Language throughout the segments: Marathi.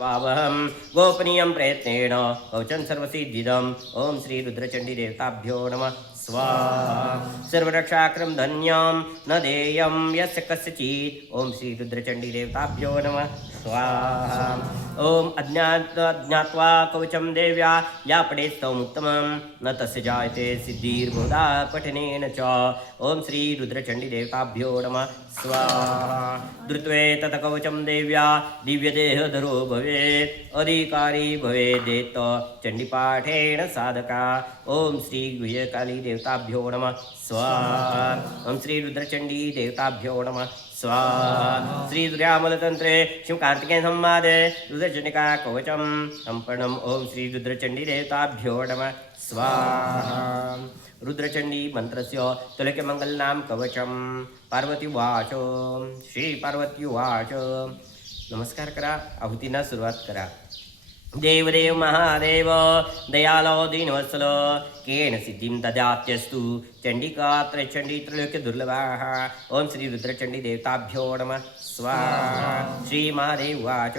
वावहं गोपनीयं प्रयत्नेन कवचं सर्वसिद्धिदम् ॐ श्री रुद्रचण्डीदेवताभ्यो नमः स्वाहा। सर्वरक्षाक्रम धन्यं न देयं यस्य कस्यचित् ॐ श्री रुद्रचण्डीदेवताभ्यो नमः स्वाहा। ॐ अज्ञात्वा कवचं देव्या या पठेत्तमुत्तमं न तस्य जायते सिद्धिर्बहुधा पठनेन च ॐ श्री रुद्रचण्डीदेवताभ्यो नमः स्वाहा। धृत्वे तत् कवचं देव्या दिव्यदेहधरो भवेत् अधिकारी भवेदेत चण्डीपाठेन साधका ॐ श्री गुह्यकाली देवताभ्यो नमः स्वाहा। ॐ श्री रुद्रचण्डी देवताभ्यो नमः स्वाहा। श्री दुर्यामलतन्त्रे शिवकार्तिकेय संवादे रुद्रचण्डिका कवचं सम्पन्नम् ॐ श्री रुद्रचण्डी देवताभ्यो नमः स्वाहा। रुद्रचण्डी मंत्रस्य तुलक्यमङ्गलनाम कवचं पार्वती उवाच श्री पार्वती उवाच। नमस्कार करा, आहुतींना सुरुवात करा। देवदेव महादेव दयालो दीनवत्सल केन सिद्धिं ददात्यस्तु चण्डिका त्रयचण्डी त्रैलोक्य दुर्लभाः ॐ श्री रुद्रचण्डी देवताभ्यो नमः स्वाहा। श्री महादेव उवाच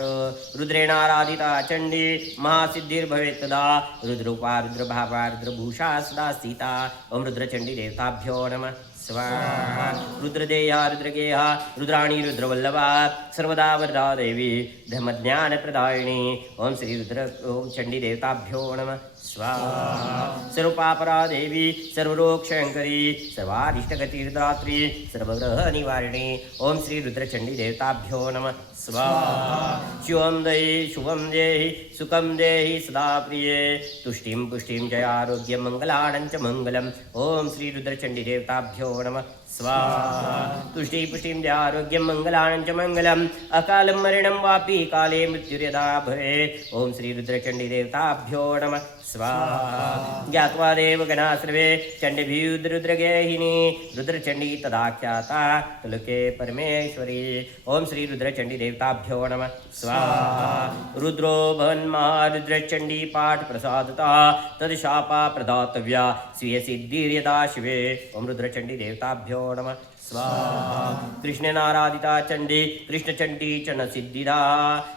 रुद्रेणाराधिता चण्डी महासिद्धिर्भवेत् तदा रुद्रोपा रुद्रभावा रुद्रभूषा सदा स्थिता ॐ रुद्रचण्डी देवताभ्यो नमः स्वाहा। रुद्रदेया रुद्रगेहा रुद्राणी रुद्रवल्लभा सर्वदा वरदा देवी धर्मज्ञानप्रदायिनी ॐ श्री रुद्र ॐ चण्डी देवताभ्यो नमः स्वाहा। सर्वपापरा देवी सर्वरोगक्षयङ्करी सर्वारिष्टगतिर्दात्री सर्वग्रहनिवारिणी ॐ श्री रुद्रचण्डी देवताभ्यो नमः स्वाहा। शिवं देहि शुभं देहि सुखं देहि सदा प्रिये तुष्टिं पुष्टिं जयारोग्यं मङ्गलानं च मङ्गलम् ॐ श्री रुद्रचण्डी देवताभ्यो नमः स्वाहा। तुष्टि पुष्टिं जयारोग्यं मङ्गलानं च मङ्गलम् अकालं मरणं वापि काले मृत्युर्यदा भवेत् ॐ श्री रुद्रचण्डी देवताभ्यो नमः स्वाहा। ज्ञात्वा देवगणा सर्वे चण्डीभिरुद्रगेहिनी रुद्रचण्डी तदाख्याता तुलके परमेश्वरी ॐ श्री रुद्रचण्डी देवताभ्यो नमः स्वाहा। रुद्रो भवन्महारुद्रचण्डी पाठ प्रसादता तदशापा प्रदातव्या स्वीय सिद्धिर्यदा शिवे ॐ रुद्रचण्डी देवताभ्यो नमः स्वाहा। कृष्णेनाराधिता चण्डी कृष्णचण्डी च न सिद्धिदा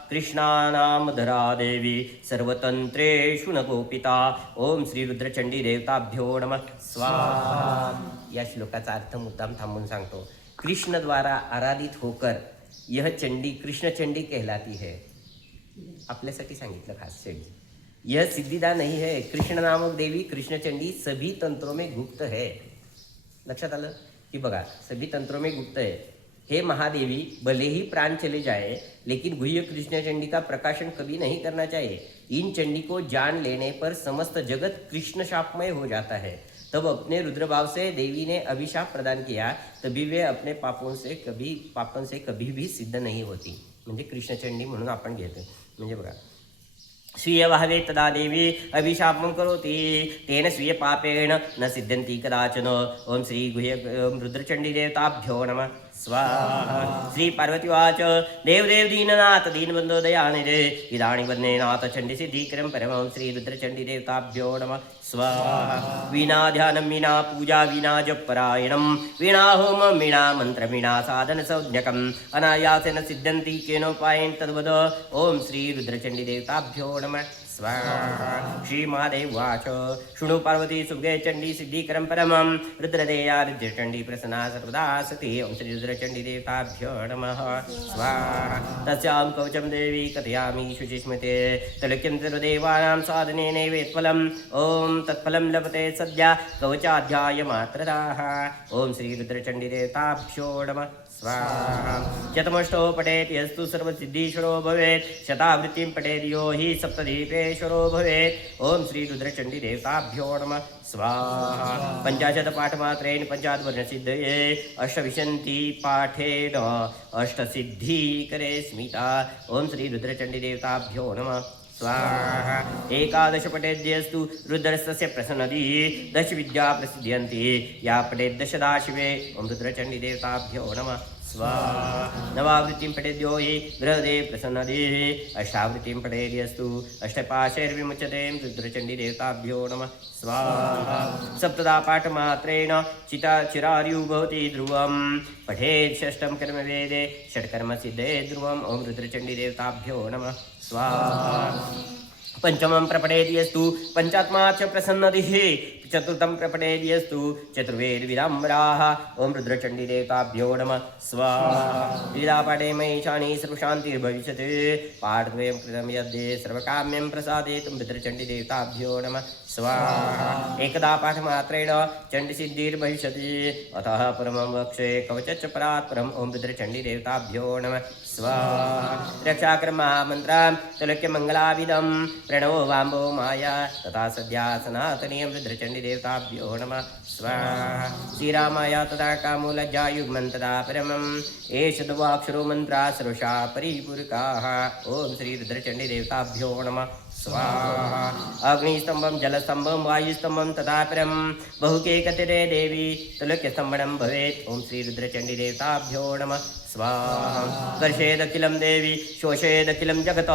कृष्णानामधरा देवी सर्वतंत्रेषु न गोपिता ॐ श्री रुद्रचण्डी देवताभ्यो नमः स्वाहा। या श्लोकाचा अर्थ मुद्दाम थांबून सांगतो। कृष्ण द्वारा आराधित होकर यह चंडी कृष्ण चंडी कहलाती है। आपल्यासाठी सांगितलं खास चंडी यह सिद्धिदा नहीं है। कृष्ण नामक देवी कृष्ण चंडी सभी तंत्रों में गुप्त है। लक्षात आलं कि बघा सभी तंत्रों में गुप्त है। हे महादेवी भले ही प्राण चले जाए लेकिन गुह्य कृष्ण चंडी का प्रकाशन कभी नहीं करना चाहिए। इन चंडी को जान लेने पर समस्त जगत कृष्ण शापमय हो जाता है। तब अपने रुद्रभाव से देवी ने अभिशाप प्रदान किया तभी वे अपने पापों से कभी भी सिद्ध नहीं होती। म्हणजे कृष्णचंडी म्हणून आपण घेतो। म्हणजे बघा स्वीय भावे तदा देवी अभिशापं करोति तेन स्वीय पापेन न सिद्धन्ति कदाचन ॐ श्री गुह्य रुद्रचण्डी देवताभ्यो नमः स्वाहा। श्री पार्वती उवाच देवदेव दीननाथ दीनबन्धो दयानिधे इदानीं वन्दे चण्डी सिद्धिकरं परमं श्री रुद्रचण्डी देवताभ्यो नमः स्वाहा। वीणा ध्यानं वीणा पूजा वीणा जपरायणं वीणा होमं वीणा मन्त्रं वीणा साधन संज्ञकम् अनायासेन सिद्धन्ति केनोपायेन तद्वद ॐ श्री रुद्रचण्डी देवताभ्यो नमः स्वाहा। श्री महादेव उवाच शृणु पार्वती सुभगे चण्डी सिद्धिकरं परमं रुद्रदेया रुद्रचण्डी प्रसन्ना सर्वदा सती ॐ श्री रुद्रचण्डी देवताभ्यो नमः स्वाहा। तस्यां कवचं देवी कथयामि शुचिस्मृते तलक्यं सर्वदेवानां साधनेनैवेत्फलम् ॐ तत्फलं लभते सद्या कवचाध्यायमात्रदाः ॐ श्री रुद्रचण्डी देवताभ्यो नमः स्वाहा। शतमष्टो पठेत् यस्तु सर्वसिद्धीश्वरो भवेत् शतावृत्तिं पठेत् यो हि सप्तदीपेश्वरो भवेत् ॐ श्री रुद्रचण्डी देवताभ्यो नमः स्वाहा। पंचाशत पाठमात्रेण पंचाद्वर्णसिद्धये अष्टविशन्ति पाठेन अष्टसिद्धिकरे स्मिता ॐ श्री रुद्रचण्डी देवताभ्यो नमः स्वाहा। एकादश पठेद्यस्तु रुद्रस्य प्रसन्नति दश विद्या प्रसिद्ध्यन्ति या पठेद् दशदा शिवे ॐ रुद्रचण्डी देवताभ्यो नमः स्वाहा नवावृत्तिं पठेद्यो हि गृहदे प्रसन्नदेः अष्टावृत्तिं पठेद्यस्तु अष्टपाशैर्विमुच्यते रुद्रचण्डीदेवताभ्यो नमः स्वाहा सप्तदा पाठमात्रेण चिरार्यु भवति ध्रुवं पठेत् षष्ठं कर्मवेदे षट्कर्मसिद्धे ध्रुवम् ॐ रुद्रचण्डीदेवताभ्यो नमः स्वाहा पंचमं प्रपठेद्यस्तु पंचात्मा च प्रसन्नदिः चतुर्थं प्रपठेद्यस्तु चतुर्वेदविदाम्बराः ॐ रुद्रचण्डीदेवताभ्यो नमः स्वाहा लीलापाठे मयीशानी सर्वशान्तिर्भविष्यति पाठद्वयं कृतं यद्ये सर्वकाम्यं प्रसादयितुं रुद्रचण्डीदेवताभ्यो नमः स्वाहा एकदा पाठमात्रेण चण्डीसिद्धिर्भविष्यति अतः परमं वक्षे कवचश्च परात् परम् ॐ रुद्रचण्डीदेवताभ्यो नमः स्वाहा रक्षाक्रममन्त्रां तुलक्यमङ्गलाविदं प्रणवो वाम्बो माया तथा सद्या सनातनीयं रुद्रचण्डीदेवताभ्यो नमः स्वाहा श्रीरामाय तथा कामोलज्जायुग्मं तथा परमम् एष द्वाक्षरो मन्त्रा सर्वशा परिपूरकाः ॐ श्री रुद्रचण्डीदेवताभ्यो नमः स्वाहा अग्निस्तंभं जलस्तंभं वायुस्तंभं तथा परं बहुके कतिरे देवी तुलक्यस्तंभनं भवेत् ॐ श्री रुद्रचण्डीदेवताभ्यो नमः स्वाहा कर्षेदखिलं देवी शोषेदखिलं जगत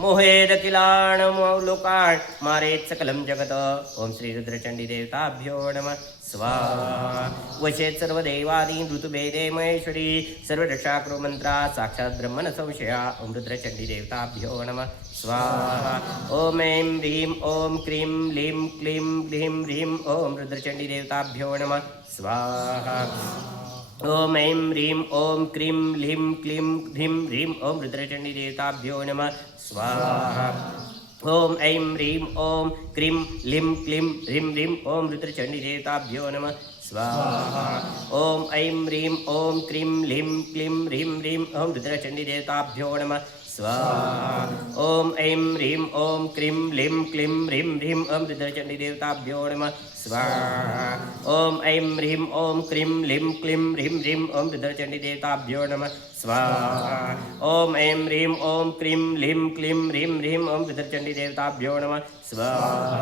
मोहेदखिलान् लोकान् मारेत् सकलं जगत ॐ श्री रुद्रचण्डीदेवताभ्यो नमः स्वाहा वशेत् सर्वदेवादीन् ऋतुभेदे महेश्वरी सर्वरक्षाकरो मन्त्रा साक्षात् ब्रह्मण संशया ॐ रुद्रचण्डीदेवताभ्यो नमः स्वाहा ॐ ऐं ह्रीं ॐ क्रीं लीं क्लीं ग्लीं ह्रीं ॐ रुद्रचण्डीदेवताभ्यो नमः स्वाहा ॐ ऐं ह्रीं ॐ क्रीं लीं क्लीं ह्रीं ह्रीं ॐ रुद्रचण्डीदेवताभ्यो नमः स्वाहा ॐ ऐं ह्रीं ॐ क्रीं लीं क्लीं ह्रीं ह्रीं ॐ रुद्रचण्डीदेवताभ्यो नमः स्वाहा ॐ ऐं ह्रीं ॐ क्रीं लीं क्लीं ह्रीं ह्रीं ॐ रुद्रचण्डीदेवताभ्यो नमः स्वाहा ॐ ऐं ह्रीं ॐ क्रीं लीं क्लीं ह्रीं ह्रीं ॐ रुद्रचण्डीदेवताभ्यो नमः स्वाहा ॐ ऐं ह्रीं ॐ क्रीं लीं क्लीं ह्रीं ह्रीं ॐ रुद्रचण्डीदेवताभ्यो नमः स्वाहा ॐ ऐं ह्रीं ॐ क्रीं लीं क्लीं ह्रीं ह्रीं ॐ रुद्रचण्डीदेवताभ्यो नमः स्वाहा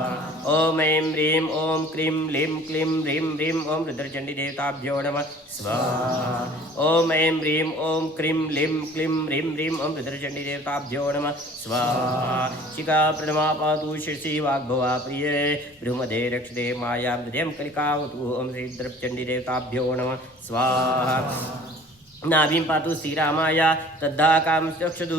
ॐ ऐं ह्रीं ॐ क्रीं लीं क्लीं ह्रीं ह्रीं ॐ रुद्रचण्डीदेवताभ्यो नमः स्वाहा ॐ ऐं ह्रीं ॐ क्रीं लीं क्लीं ह्रीं ह्रीं ॐ रुद्रचण्डीदेवताभ्यो नमः स्वाहा शिखा प्रणमा पातु शिरसि वाग्भवा प्रिये ब्रह्मदे रक्षते मायां हृदयं कलिकावतु ॐ श्री रुद्रचण्डीदेवताभ्यो नमः स्वाहा नाभिं पातु श्रीरामाय तद्धाकां चक्षुः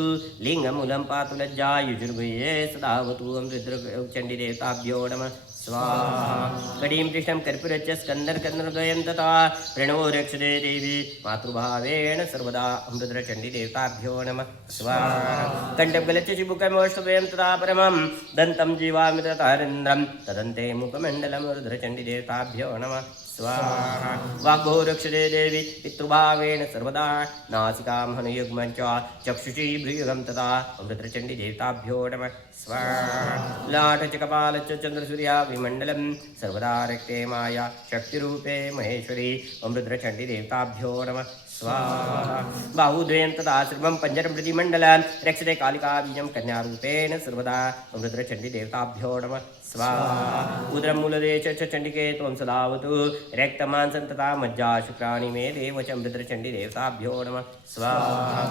लिङ्गमूलं पातु लज्जायुजुर्भये सदावतु ॐ रुद्रचण्डीदेवताभ्यो नमः स्वाहा कड़ीं पृष्ठं कर्पूरच्च स्कन्दर्कन्दद्वयं तथा प्रणवो रक्षते देवी मातृभावेन सर्वदा ॐ रुद्रचण्डीदेवताभ्यो नमः स्वाहा कण्ठगलच्च चिबुकमोष्टद्वयं तथा परमं दन्तं जीवामि तथारिन्द्रं तदन्ते मुखमण्डलं रुद्रचण्डीदेवताभ्यो नमः स्वाहा वाग्भो रक्षते देवी पितृभावेन सर्वदा नासिकां हनुयुग्मं च चक्षुषी भ्रूयुगं तथा ॐ रुद्रचण्डीदेवताभ्यो नमः स्वाहा लाटच कपालच्च चन्द्रसूर्या विमण्डलं सर्वदा रक्ते माया शक्तिरूपे महेश्वरी ॐ रुद्रचण्डीदेवताभ्यो नमः स्वाहा बाहुद्वयं तथा सर्वं पञ्जरं प्रतिमण्डलं रक्षते कालिकाबीजं कन्यारूपेण सर्वदा ॐ रुद्रचण्डीदेवताभ्यो नमः स्वाहा उदरं मूलदे च चण्डिके त्वं सदावतु रक्तमांसं तथा मज्जा शुक्राणि मे देव च रुद्रचण्डीदेवताभ्यो नमः स्वाहा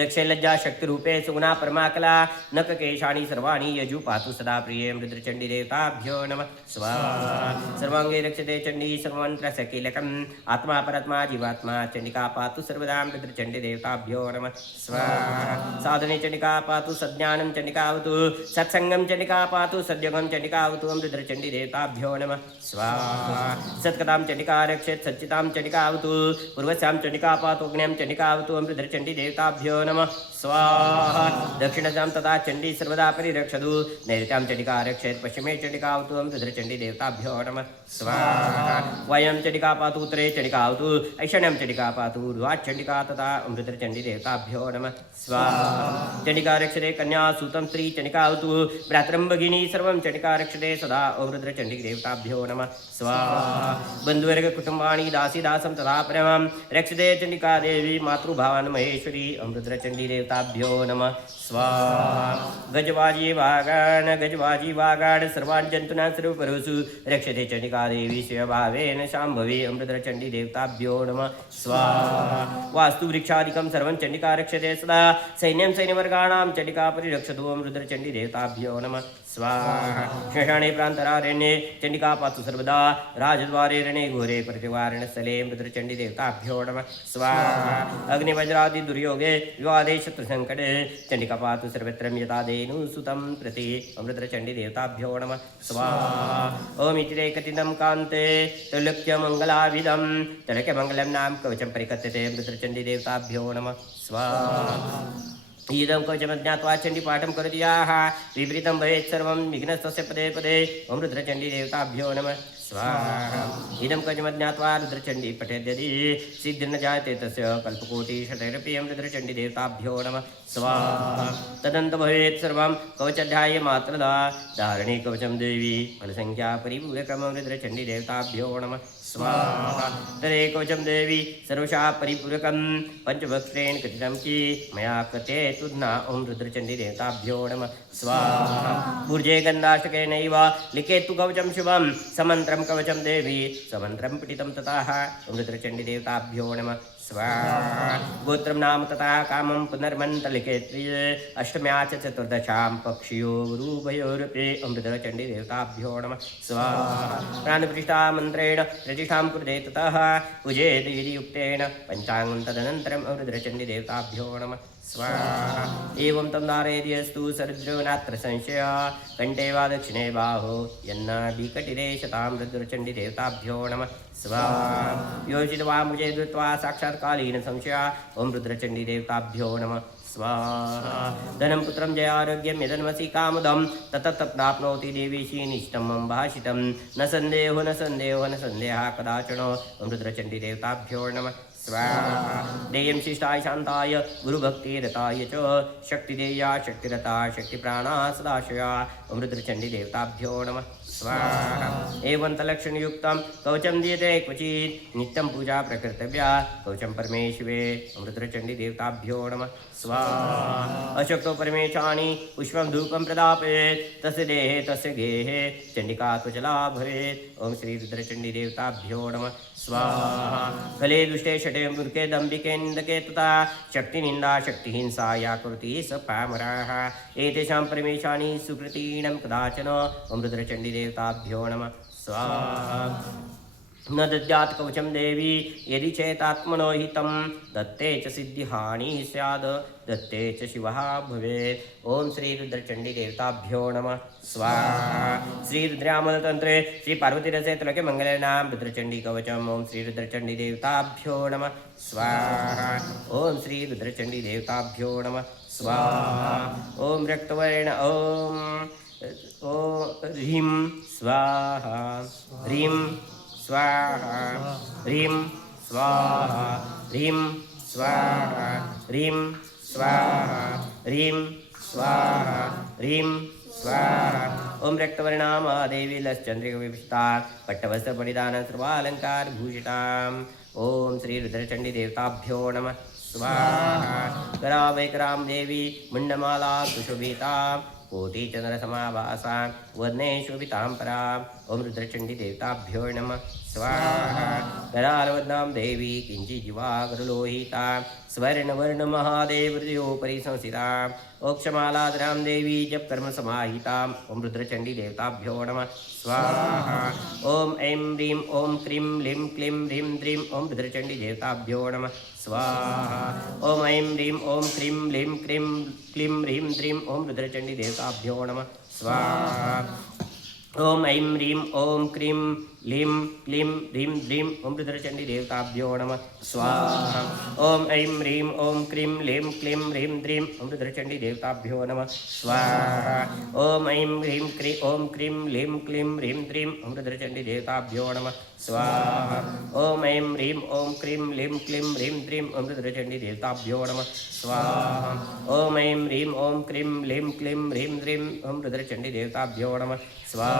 रक्षे लज्जा शक्तिरूपे सुगुणा परमाकला नखकेशानि सर्वाणि यजु पातु सदा प्रिये रुद्रचण्डीदेवताभ्यो नमः स्वाहा सर्वांगे रक्षते चण्डी सर्वमन्त्रसकीलकम् आत्मा परात्मा जीवात्मा चण्डिका पातु सर्वदा रुद्रचण्डीदेवताभ्यो नमः स्वाहा साधने चण्डिका पातु सज्ञानं चण्डिकावतु सत्संगं चण्डिका पातु सद्योगं चण्डिकावतु रुद्रचण्डीदेवताभ्यो नमः स्वाहा सत्कथां चण्डिका रक्षेत् सच्चितां चण्डिकावतु पूर्वस्यां चण्डिका पातु अग्न्यां चण्डिकावतु रुद्रचण्डीदेवताभ्यो नमः स्वाहा दक्षिणजां तथा चण्डी सर्वदा परिरक्षतु नैऋत्यां चण्डिका रक्षेत् पश्चिमे चण्डिकावतु रुद्रचण्डीदेवताभ्यो नमः स्वाहा वायं चण्डिका पातु उत्तरे चण्डिकावतु ऐशान्यां चण्डिका पातु ध्रुवात् चण्डिका तथा रुद्रचण्डीदेवताभ्यो नमः स्वाहा चण्डिका रक्षते कन्या सूतं स्त्री चण्डिकावतु भ्रातरं भगिनी सर्वं चण्डिका रक्षते सदा ॐ रुद्रचण्डीदेवताभ्यो नमः स्वाहा बन्धुवर्ग कुटुम्बानि दासी दासं तथा परमं रक्षते चण्डिका देवी मातृभावान् महेश्वरी ॐ रुद्रचंडी देवताभ्यो नमः स्वाहा गजवाजी वागान सर्वान् जन्तूनां सर्वपरोषु रक्षते चंडिका देवी शिवभावेन शाम्भवी रुद्रचंडी देवताभ्यो नमः स्वाहा वास्तु वृक्षादिकं सर्वं चंडिका रक्षते सदा सैन्यं सैन्यवर्गाणां चंडिका परिरक्षतु रुद्रचंडी देवताभ्यो नमः स्वाहा श्मशाने प्रान्तरारण्ये चंडिका पातु सर्वदा राजद्वारे रणे घोरे प्रतिवारणस्थले रुद्रचंडी देवताभ्यो नमः स्वाहा अग्निवज्रादि दुर्योगे विवादे शत्रुसङ्कटे चंडिका पातु सर्वत्र यथा धेनुसुतं प्रति रुद्रचंडी देवताभ्यो नमः स्वाहा ओम इति कथितं कान्ते त्रैलोक्यमङ्गलाभिधं त्रैलोक्यमङ्गलं नाम कवचं परिकथ्यते रुद्रचंडी देवताभ्यो नमः स्वाहा इदं कवचं ज्ञात्वा चण्डीपाठं करोति विपरीतं भवेत् सर्वं विघ्नस्तस्य पदे पदे ओम रुद्रचंडी देवताभ्यो नमः स्वाहा इदं कवचं ज्ञात्वा रुद्रचंडी पठेद्यदि सिद्धिर्न जायते तस्य कल्पकोटिशतैरपि रुद्रचंडी देवताभ्यो नमः स्वाहा तदन्त भवेत् सर्वं कवचाध्याये मात्रदा धारणे कवचं देवी फलसंख्या परिपूरकं रुद्रचंडी देवताभ्यो नमः स्वाहा तदे कवचं देवी सर्वशः परिपूरकं पंचभक्षेण कथितं कि मया कृते तुध्ना ओम रुद्रचंडी देवताभ्यो नमः स्वाहा भुर्जे गन्धाशकेनैव लिखेतु कवचं शुभं समन्त्रं कवचं देवी समन्त्रं पठितं ततः ओम रुद्रचंडी देवताभ्यो नमः स्वाहा गोत्रं नाम तथा कामं पुनर्मन्तलिखेत्रिये अष्टम्या च चतुर्दशां पक्षियो गुरुभयोरपि रुद्रचंडी देवताभ्यो नमः स्वाहा प्राणप्रतिष्ठा मन्त्रेण प्रतिष्ठां कुरुते ततः पूजेत् विधियुक्तेन पञ्चाङ्गं तदनन्तरं रुद्रचंडी देवताभ्यो नमः स्वाहा एवं तं धारयति सरुद्रो नात्र संशय कण्ठे वा दक्षिणे बाहो यन्न विकटिरे शतां रुद्रचंडी देवताभ्यो नमः स्वाहा योजितवामुजे धृत्वा साक्षात्कालीन संशय ओम रुद्रचंडी देवताभ्यो नमः स्वाहा धनं पुत्रं जयारोग्यं यदन्वसि कामदं तत्तत्प्राप्नोति देवीशी निष्टं मम भाषितं न सन्देहः कदाचन ओम रुद्रचंडी देवताभ्यो नमः स्वाहा देयं शिष्टाय शान्ताय गुरुभक्तिरताय च शक्तिदेया शक्तिरता शक्तिप्राणा सदाशया ओम रुद्रचंडी देवताभ्यो नमः स्वाहा एवं तलक्षणयुक्तं कवचं दीयते क्वचित् नित्यं पूजा प्रकर्तव्या कवचं परमेश्वे ओम रुद्रचंडी देवताभ्यो नमः स्वाहा अशक्तो परमेशानि पुष्पं धूपं प्रदापयेत् तस्य देहे तस्य गेहे चंडिका त्वचला भवेत् ओम श्री रुद्रचंडी देवताभ्यो नमः स्वाहा फले दुष्टे षटे मूर्खे दम्भिके निन्दके तथा शक्तिनिन्दा शक्तिहिंसा या कुरुति स पामराः एतेषां परमेशानि सुकृतीनं कदाचन ओम रुद्रचंडी देवताभ्यो नमः स्वाहा न दद्यात् कवचं देवी यदि चेतात्मनो हितं दत्ते च सिद्धिहानिः स्यात् दत्ते च शिवः भवेत् ओम श्री रुद्रचंडी देवताभ्यो नमः स्वाहा श्री रुद्रामलतंत्रे श्री पार्वतीरसे त्रैलोक्यमङ्गलानां रुद्रचंडी कवचम् ओम श्री रुद्रचंडी देवताभ्यो नमः स्वाहा ओम श्री रुद्रचंडी देवताभ्यो नमः स्वाहा ओम रक्तवर्ण ओम ह्रीं स्वाहा ह्रीं स्वाहा ह्रीं स्वाहा ह्रीं स्वाहा ह्रीं स्वाहा ह्रीं स्वाहा ह्रीं स्वाहा ओम रक्तवर्णा महादेवी लश्चंद्रिकविभूषिता पट्टवस्त्रपरिधानं सर्वालङ्कारभूषिताम् ओम श्री रुद्रचंडी देवताभ्यो नमः स्वाहा करावैकरां देवी मुण्डमाला सुशोभिता कोटिचन्द्रसमाभासा वदने शोभितां पराम् ओम रुद्रचंडी देवताभ्यो नमः स्वाहा करालवदनां देवी किञ्चिज्जीवा गरुलोहिता स्वर्णवर्ण महादेवोपरि संस्थिता ओक्षमालाधरां देवी जप कर्म समाहिता ओम रुद्रचंडी देवताभ्यो नमः स्वाहा ओम ऐं ह्रीं ओम क्रीं लीं क्लीं ह्रीं द्रीं ओम रुद्रचंडी देवताभ्यो नमः स्वाहा ओम ऐं ह्रीं ओम क्रीं लीं क्लीं क्लीं ह्रीं द्रीं ओम रुद्रचंडी देवताभ्यो नमः स्वाहा ओम ऐं ह्रीं ओम क्रीं लीं क्लीं ह्रीं द्रीं ओम रुद्रचंडी देवताभ्यो नमः स्वाहा ओम ऐं ह्रीं ओम क्रीं लीं क्लीं ह्रीं द्रीं ओम रुद्रचंडी देवताभ्यो नमः स्वाहा ओम ऐं ह्रीं ओम क्रीं लीं क्लीं ह्रीं द्रीं ओम रुद्रचंडी देवताभ्यो नमः स्वाहा ओम ऐं ह्रीं ओम क्रीं लीं क्लीं ह्रीं द्रीं ओम रुद्रचंडी देवताभ्यो नमः स्वाहा ओम ऐं ह्रीं ओम क्रीं लीं क्लीं ह्रीं द्रीं ओम रुद्रचंडी देवताभ्यो नमः स्वाहा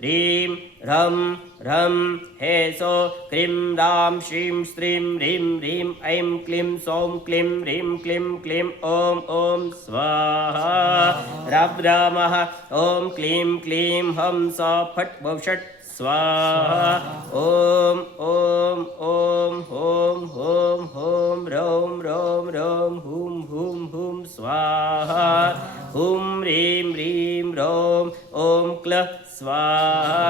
ह्रीं ह्रं ह्रं हे सो क्रीं रां श्रीं श्रीं ह्रीं ह्रीं ऐं क्लीं सौं क्लीं ह्रीं क्लीं क्लीं ॐ ॐ स्वाहा रामः ॐ क्लीं क्लीं हं स फट् वषट् स्वाहा ॐ ॐ ॐ ॐ ॐ ॐ रौं रौं रौं हुं हुं हुं स्वाहा हुं ह्रीं ह्रीं रौं ॐ क्ल स्वाहा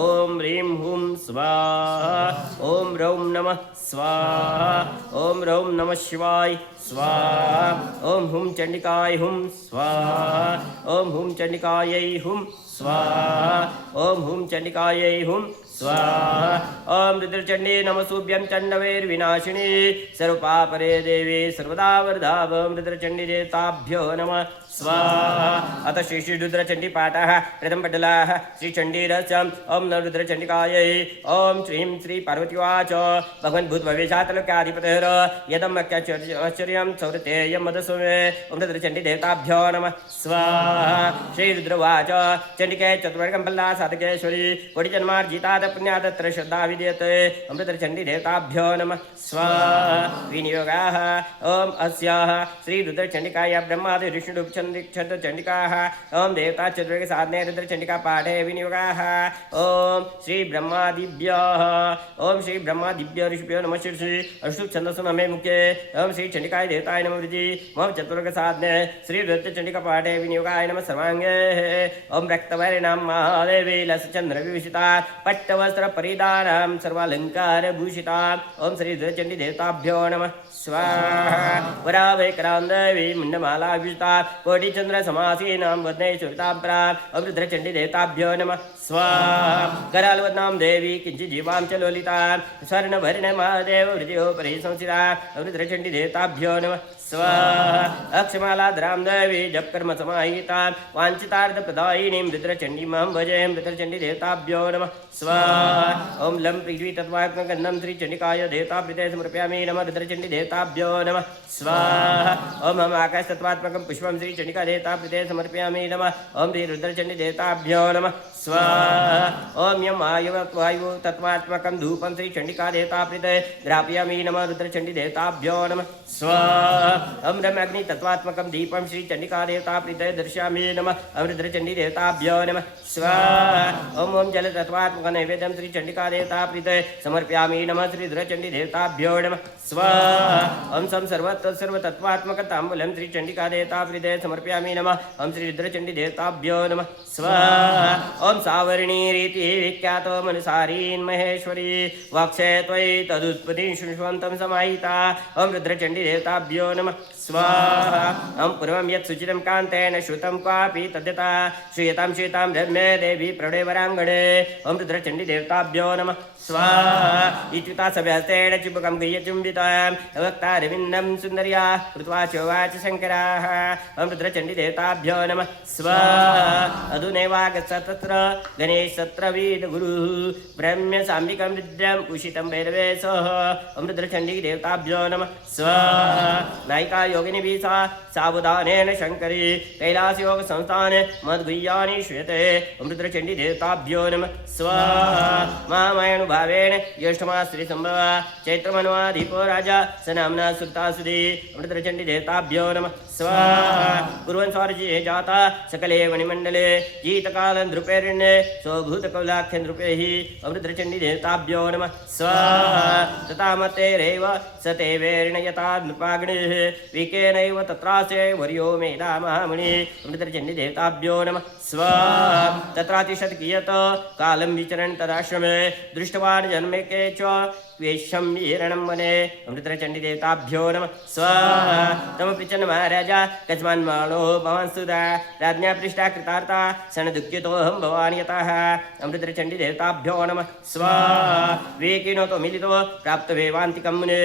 ॐ ह्रीं हुं स्वाहा ॐ रौं नमः स्वाहा ॐ रौं नमः शिवाय स्वाहा ॐ हुं चण्डिकाय हुं स्वाहा ॐ हुं चण्डिकायै हुं स्वाहा ॐ हुं चण्डिकायै हुं स्वाहा ॐ रुद्रचण्डी नमस्तुभ्यं चण्डवैर्विनाशिनी सर्वपापरे देवी सर्वदा वरदावं रुद्रचण्डी देवताभ्यो नमः स्वाहा अथ श्री रुद्रचण्डी पाठः प्रथम पटलाः श्रीचण्डीरस्यम् ॐ न रुद्रचण्डिकायै ॐ श्रीं श्री पार्वतीवाच भगवन् भूतभविष्यातलोक्याधिपतेर् यदं आश्चर्यं सौरतेयं मदस्वमे ॐ रुद्रचण्डी देवताभ्यो नमः स्वाहा श्रीरुद्रवाच चण्डिके चतुर्वर्गं फल्ला साधकेश्वरी कोटिजन्मार्जितात् पुण्यादत्र श्रद्धा विद्यते ॐ रुद्रचण्डी देवताभ्यो नमः स्वाहा विनियोगाः ॐ अस्याः श्रीरुद्रचण्डिकाया ब्रह्मादि ऋषिडुपचण्डिकाः ॐ देवता चतुर्वेद साधने रुद्रचण्डिका पाठे विनियोगाः ॐ श्री ब्रह्मादिभ्यः ॐ श्री ब्रह्मादिभ्यो ऋषिभ्यो नमः श्री अष्टु छन्दसु नमे मुखे ॐ श्री चण्डिकाय देवताय नमः वृद्धि मम चतुर्वेद साधने श्री रुद्रचण्डिका पाठे विनियोगाय नमः सर्वाङ्गे ॐ रक्तवर्णां महादेवी लसचन्द्रविभूषिता पट्टवस्त्र परिधानां सर्वालङ्कारभूषिता ॐ श्री रुद्रचण्डी देवताभ्यो नमः स्वाहा वरावैकरान्देवी मुण्डमालाभूषिता कोटिचन्द्रसमासीनां वदनेश्वरितां प्रां ॐ रुद्रचण्डी देवताभ्यो नमः स्वाहा करालवदनां देवी किञ्चिज्जीवां च लोलितां स्वर्णवर्णमहादेव हृदयोपरि संस्थिता ॐ रुद्रचण्डी देवताभ्यो नमः स्वाहा अक्षमालाधरां देवी जपकर्म समाहितां वाञ्छितार्थप्रदायिनीं रुद्रचण्डीमहं भजे रुद्रचण्डी देवताभ्यो नमः स्वाहा ॐ लं पृथ्वी तत्त्वात्मकन्नं श्रीचण्डिकाय देवताप्रीते समर्पयामि नमः रुद्रचण्डी देवताभ्यो नमः स्वाहा ॐ हम आकाशतत्त्वात्मकं पुष्पं श्रीचण्डिका देवताप्रीते समर्पयामि नमः ॐ श्री रुद्रचण्डी देवताभ्यो नमः स्वाहा ॐ यं वायु तत्त्वात्मकं धूपं श्रीचण्डिका देवताप्रीते ग्रापयामि नमः रुद्रचण्डी देवताभ्यो नमः स्वाहा ॐ रम अग्नि तत्त्वात्मकं दीपं श्रीचण्डिका देवताप्रीते दर्शयामि नमः ॐ रुद्रचण्डी देवताभ्यो नमः स्वाहा ॐ जल तत्त्वात्मकं नैवेद्यं श्रीचण्डिका देवताप्रीते समर्पयामि नमः श्री रुद्रचण्डी देवताभ्यो नमः स्वाहा ॐ सं सर्वतत्त्वात्मकं ताम्बूलं श्रीचण्डिका देवताप्रीते समर्पयामि नमः ॐ श्री रुद्रचण्डी देवताभ्यो नमः स्वाहा ॐ सावर्णी रीति विख्यातो मनुसारीन् महेश्वरी वक्षे त्वयि तदुत्पत्तिं शृण्वन्तं समाहिता ॐ रुद्रचण्डी देवताभ्यो नमः स्वाहा ॐ पूर्वं यत् सुचितं कान्तेन श्रुतं क्वापि तद्यथा श्रूयतां श्रूयतां ब्रह्मे देवी प्रणयवराङ्गणे ॐ रुद्रचण्डी देवताभ्यो नमः स्वाहा इत्युता सभ्यस्तेन चिबुकं गृह्यचुम्बितां वक्तारविन्दं सुन्दर्या कृत्वा चोवाच शङ्कराः ॐ रुद्रचण्डी देवताभ्यो नमः स्वाहा अधुनैवागच्छ तत्र गणेशत्रवीदगुरुः ब्रह्म्य साम्बिकं रुद्रम् उषितं वैरवेशः ॐ रुद्रचण्डी देवताभ्यो नमः स्वाहा नायिका योगिनी सा सावधानेन शङ्करी कैलासयोगसंस्थाने मद्गुह्यानि श्रूयते ॐ रुद्रचण्डी देवताभ्यो नमः स्वाहा महामायानुभावेन ज्येष्ठमाश्रीसम्भव चैत्रमन्वाधिपो राजा स नाम्ना सुक्तासुदी ॐ रुद्रचण्डी देवताभ्यो नमः स्वाहा कुर्वन् स्वार्जिते जाता सकले वनिमण्डले जीतकालं नृपेरण्ये स्वभूतकौलाख्य नृपैः ॐ रुद्रचण्डी देवताभ्यो नमः स्वाहा तथा मतेरेव स ते वेर्णयता नृपाग्निः विकेनैव तत्रासे वर्यो मेधामहामुनिः ॐ रुद्रचण्डी देवताभ्यो नमः स्वाहा तत्रातिशत् कियत् कालं विचरन् तदाश्रमे दृष्टवान् जन्मेके च वेश्यं वीरणं वने ॐ रुद्रचण्डी देवताभ्यो नमः स्वाहा तमपृच्छन् महाराजा कस्मान्मानो भवान् सुधा राज्ञा पृष्टा कृतार्था सनदुःखितोऽहं भवान् यतः ॐ रुद्रचण्डी देवताभ्यो नमः स्वाहा विकीनो तो मिलितो प्राप्तवेवान्तिकं मुने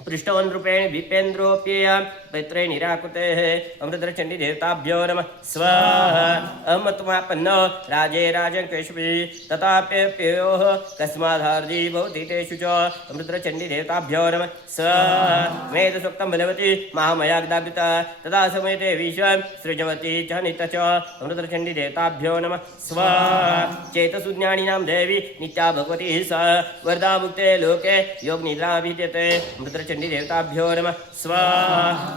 पृष्ठवन् विपेन्द्रोऽप्येय पैत्रे निराकृतेः ॐ रुद्रचण्डी देवताभ्यो नमः स्वाहा अहमत्मापन्न राजे राजं केशवी तथाप्यप्ययोः कस्माद्हार्दी भवति तेषु च अमृतचण्डीदेवताभ्यो नमः स्व मेधसुक्तं बलवती महामयाग्दावृता तदा समेते विश्वं सृजवती च नित्य च अमृतचण्डीदेवताभ्यो नमः स्व चेतसुज्ञानिनां देवी नित्या भगवती स वरदा मुक्ते लोके योगनिद्रा विद्यते अमृतचण्डीदेवताभ्यो नमः स्व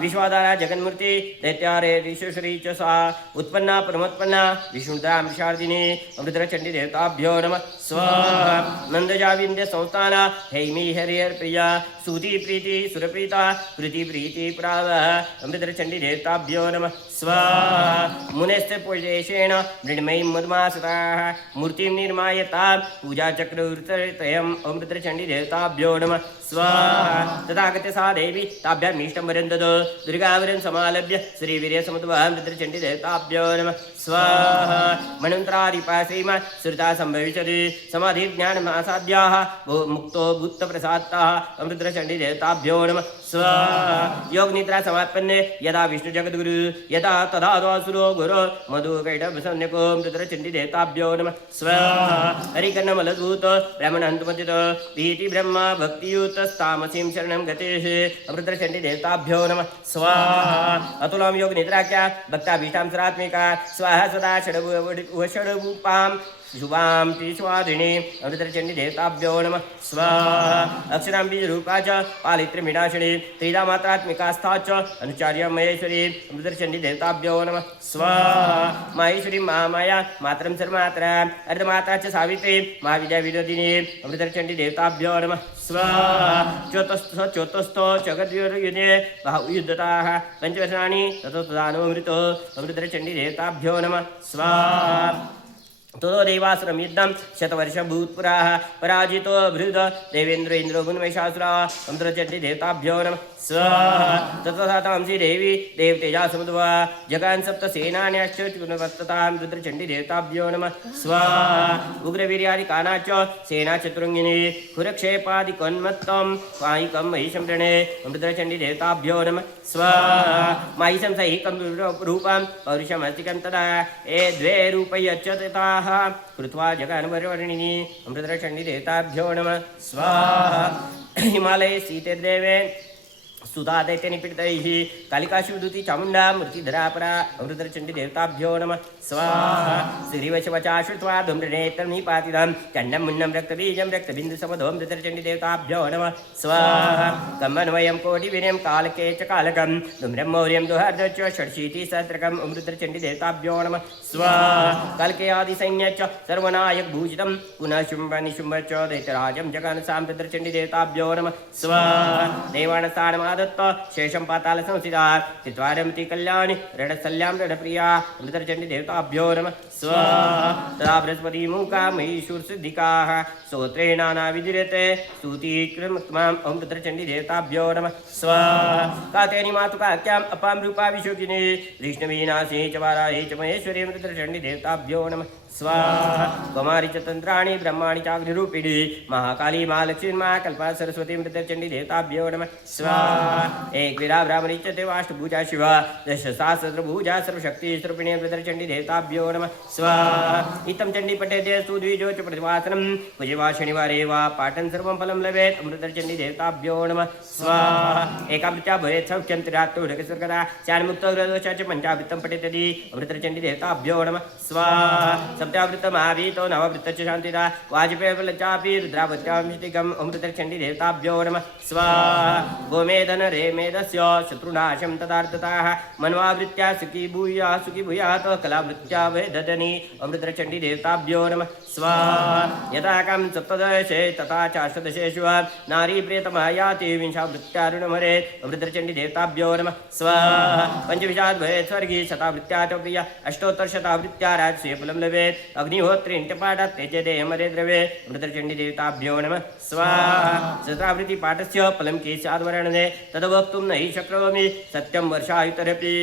विश्वाधारा जगन्मूर्ति दैत्यारे ऋषश्री च सा उत्पन्ना परमोत्पन्ना विष्णुदां शार्दिनी अमृतचण्डीदेवताभ्यो नमः स्व नन्दजाविन्द्य संस्थाना हैमी हरिहरप्रिया सूति प्रीति सुरप्रीता प्रीति प्रीति प्रावः अमृतचण्डीदेवताभ्यो नमः स्व मुनेस्य पूजेशेन मृण्मयीं मधुमासताः मूर्तिं निर्मायतां पूजाचक्रवृतयम् अमृतचण्डीदेवताभ्यो नमः स्व तथागत्य सा देवी ताभ्यामीष्टं वरं दद दुर्गावरं समालभ्य श्रीवीर्यसमुद्भवां अमृतचण्डीदेवताभ्यो नमः स्व मन्वन्तराधिपा श्रीमा श्रुता सम्भविष्यति समाधिज्ञानमासाद्याः मुक्तो भूतप्रसादाः अमृतचण्डीदेवताभ्यो नमः स्व योगनिद्रा समापन्ने यदा विष्णुजगद्गुरु यदा तदा द्वासुरो गुरो मधुकैटभसन्यको अमृतचण्डीदेवताभ्यो नमः स्व हरिकर्णमलद्भूत ब्रह्मणहन्तमजित भीति ब्रह्म भक्तियुतस्तामसीं शरणं गतेः अमृतचण्डीदेवताभ्यो नमः स्व अतुलां योगनिद्राख्या भक्ताभीष्टां सरात्मिका स्वाहा सदा षड्रूपां शुभां त्रिस्वादिनी अमृतचण्डीदेवताभ्यो नमः स्व अक्षरां बीजरूपा च पालित्रिमीडाशिनी त्रिधा मात्रात्मिकास्था च अनुचार्य महेश्वरी अमृतचण्डीदेवताभ्यो नमः स्व माहेश्वरी महामाया मात्रं सर्वमात्रा अर्धमात्रा च सावित्री महाविद्या विनोदिनी अमृतचण्डीदेवताभ्यो नमः स्व चोतस्थो जगद्युर्युधे बाहुयुद्धताः पञ्चवचनानि ततो तदानुमृतो अमृतचण्डीदेवताभ्यो नमः स्व तो देवासुरं युद्धं शतवर्षभूत्पुराः पराजितो भृद देवेन्द्र इन्द्रो गुणवैशासुरा अमृतचण्डीदेवताभ्यो नमः स्व ततः तांसी देवी देवतेजा समुद्भवा जगान् सप्तसेनान्यश्च गुणवत्ततां रुद्रचण्डीदेवताभ्यो नमः स्व उग्रवीर्यादिकानाच्च सेनाचतुरङ्गिनी हुरक्षेपादिकन्मत्तं मायिकं महिषं ऋणे अमृतचण्डीदेवताभ्यो नमः स्व माहिषं सैकं रूपं पौरुषमस्तिकं तदा ये द्वे रूपयच्च तथाः कृत्वा जगान्वर्वर्णिनी अमृतचण्डीदेवताभ्यो नमः स्वाहा हिमालये सीतेर्देवे सुधा दैत्यनिपीडितैः कालिका शिवदूती चामुण्डा मूर्तिधरापरा अमृतचण्डीदेवताभ्यो नमः स्वाहा श्रीवशवचा श्रुत्वा धूम्रनेत्रं निपातितं चण्डं मुण्डं रक्तबीजं रक्तबिन्दुसमधो अमृतचण्डीदेवताभ्यो नमः स्वाहा कम्मन्वयं कोटिवीर्यं कालके च कालकं धूम्रं मौर्यं दुहर्दच षड्शीतिसहस्रकम् अमृतचण्डीदेवताभ्यो नमः स्वाहा कालके आदिसैन्यश्च सर्वनायकभूषितं पुनः शुम्भनिशुम्भ च दैत्यराजं जगानसां अमृतचण्डीदेवताभ्यो नमः स्वाहा देवानसानमाद शेषं पाताल संस्थिता चित्वारमति कल्याणि रणशल्यां रणप्रिया अमृतचण्डीदेवताभ्यो नमः स्व तदा बृहस्पति मूका महिषूर्सिद्धिकाः स्तोत्रे नानाविधिरते स्तुतिक्रमत्माम् अमृतचण्डीदेवताभ्यो नमः स्व कातेनि मातुकाख्याम् अपां रूपा विशोकिनी वैष्णवीनासी च वाराही च महेश्वरी अमृतचण्डीदेवताभ्यो नमः स्वाहा कुमारी च तंत्राणि ब्रह्माणि चाग्निरूपिणी महाकाली महालक्ष्मी महाकल्पा सरस्वती अमृतचण्डीदेवताभ्यो नमः स्वाहा एकवीरा ब्राह्मणी च देवाष्टभुजा शिवा दशसहस्रभुजा सर्वशक्ति स्वरूपिणी अमृतचण्डीदेवताभ्यो नमः स्वाहा इत्थं चण्डीपठेते सुद्विजो च प्रतिवासनं कुजवा शनिवारे वा पाठं सर्वं फलं लभेत् अमृतचण्डीदेवताभ्यो नमः स्वाहा एकावृत्त्या भवेत् सौख्यं त्रिरात्तोढकसर्गदा स्यान्मुक्तोग्रदोषा च पञ्चावृत्तं पठेतति अमृतचण्डीदेवताभ्यो नमः स्वाहा सप्तावृत्तमावीतो नववृत्तश्च शान्तिदा वाजपेयफलचापि रुद्रावत्यामिष्टिकम् अमृतचण्डीदेवताभ्यो नमः स्वाहा गोमेधन रे मेधस्य शत्रुनाशं तदार्थताः मन्वावृत्त्या सुखी भूयात् कलावृत्त्या वेदधनी अमृतचण्डीदेवताभ्यो नमः स्वाहा यथा कं सप्तदशे तथा चाष्टदशेषु नारी प्रियतमा याति विंशावृत्त्यारुणमरे अमृतचण्डीदेवताभ्यो नमः स्वाहा पञ्चविंशाद् भवेत् स्वर्गी शतावृत्त्या च प्रिया अष्टोत्तरशतावृत्त्या राजसूयफलं लभेत् अग्निहोत्रीण्यपाठात् त्यज्यते यमरे द्रवे अमृतचण्डीदेवताभ्यो नमः स्वाहा सहस्रावृत्ति पाठस्य फलं केशाद्वर्णने तद्वक्तुं न हि शक्नोमि सत्यं वर्षायुतरपि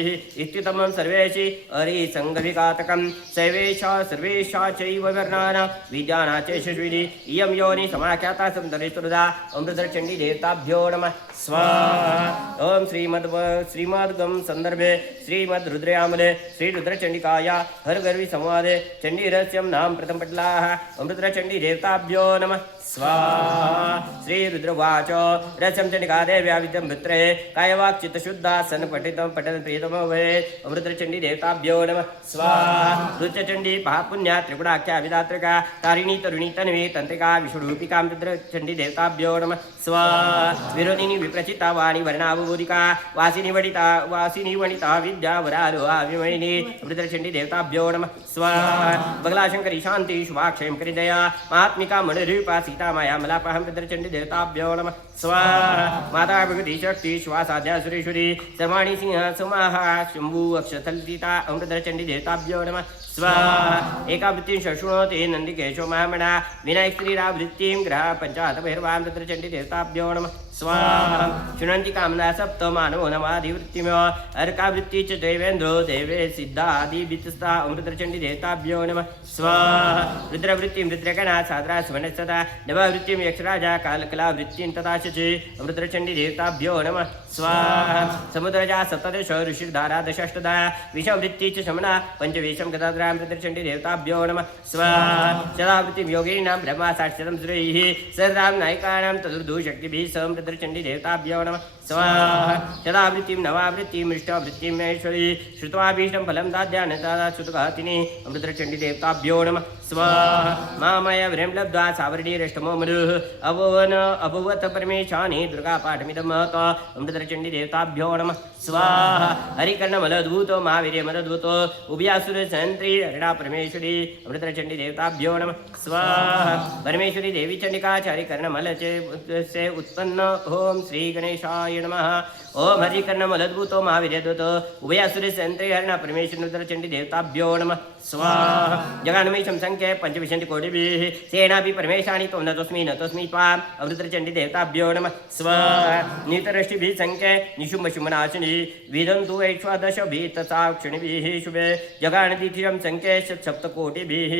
इत्युत्तमं सर्वेषि हरिसङ्गविघातकं सर्वेषा चैव वर्णानां विद्याना च यशस्विनी इयं योनि समाख्याता सुन्दरेश्वरदा अमृतचण्डीदेवताभ्यो नमः स्वाहा ओम श्रीमद्गम संदर्भे श्रीमद्रुद्रयामले श्रीरुद्रचण्डिकाया हरगर्वी संवादे चण्डीरहस्यं नाम प्रथम पटलाः अमृतचण्डीदेवताभ्यो नमः स्वाहा श्रीरुद्रवाच रसं चण्डिकादेव्या विद्यं पुत्रे कायवाक्चित्तशुद्धा सन् पठितं पठन प्रियतमो भवेत् अमृतचण्डीदेवताभ्यो नमः स्वाहा रुद्रचण्डी महापुण्या त्रिगुणाख्या विधात्रिका तारिणी तरुणी तन्वी तंत्रिका विष्णुरूपिका अमृतचण्डीदेवताभ्यो नमः स्वाहा विरोधिनी विप्रचिता वाणी वर्णावबोधिका वासिनी वणिता विद्या वरालोहा विमणिनी अमृतचण्डीदेवताभ्यो नमः स्वाहा बगलाशंकरी शांति शुभाक्षयंकरी दया महात्मिका मणिरूपा सीता माया मलापह अमृतचण्डीदेवताभ्यो नमः स्वाहा माता भगवती शक्ति श्वासाध्या सुरेश्वरी सर्वाणी सिंह सुमाहा शंभु अक्षतलिता अमृतचण्डीदेवताभ्यो नमः स्वाहा एकावृत्तिं शृणोति नन्दिकेशो महामणा विनायक स्त्रीरावृत्तिं ग्रह पंचाहतभैरवा अमृतचण्डीदेवताभ्यो नमः स्वाहा शृण्वन्ति कामना सप्त मानवो नमाधिवृत्तिम अर्कावृत्ति च देवेन्द्रो देवे सिद्धादिवित्तस्था अमृतचण्डीदेवताभ्यो नमः स्वाहा रुद्रवृत्तिं रुद्रगणा साद्रा सुवनस्तथा नववृत्तिं यक्षराजा कालकलावृत्तिं तथा शचि अमृतचण्डीदेवताभ्यो नमः स्वाहा समुद्रजा सप्तदश ऋषिर्धारा दशाष्टधा विषमवृत्ति च शमना पंचविंशं गदाद्रा अमृतचण्डीदेवताभ्यो नमः स्वाहा सदावृत्तिं योगिनां ब्रह्मा साक्षरं सुरैः सर्वां नायिकानां तदुर्धुशक्तिभिः अमृतचण्डीदेवताभ्यो नमः स्वाहा सदावृत्तिं नवावृत्तिं मृष्टावृत्तिं महेश्वरी श्रुत्वाभीष्टं फलं दाद्यानता श्रुतघातिनी अमृतचण्डीदेवताभ्यो नमः स्वाहा मामय व्रें लब्ध्वा सावर्णीरष्टमो मरुः अभवत् परमेशानि दुर्गापाठमिदं महता अमृतचण्डीदेवताभ्यो नमः स्वाहा हरिकर्णमलद्भूतो महावीर्यमलद्भूतो उभयासुरसन्त्री हरिणा परमेश्वरी अमृतचण्डीदेवताभ्यो नमः स्वाहा परमेश्वरी देवी चण्डिका च हरिकर्णमल से उत्पन्न ओम श्री गणेशाय नमः ओम हरिकर्णमलद्भूतो महावीर्यद्भूतो उभयासुरसन्त्री हरिणा परमेश्वरी अमृतचण्डीदेवताभ्यो नमः स्वाहा जगानमीशं संख्ये पंचविंशतिकोटिभिः सेनापि परमेशानि त्वं नतोऽस्मि त्वाम् अमृतचण्डीदेवताभ्यो नमः स्वाहा नितरष्टिभिः संख्ये निशुम्भशुम्भनाशिनी विदन्तु ऐक्ष्वादशभिः तथाक्षिणिभिः शुभे जगानदीथिरं संख्ये सप्तकोटिभिः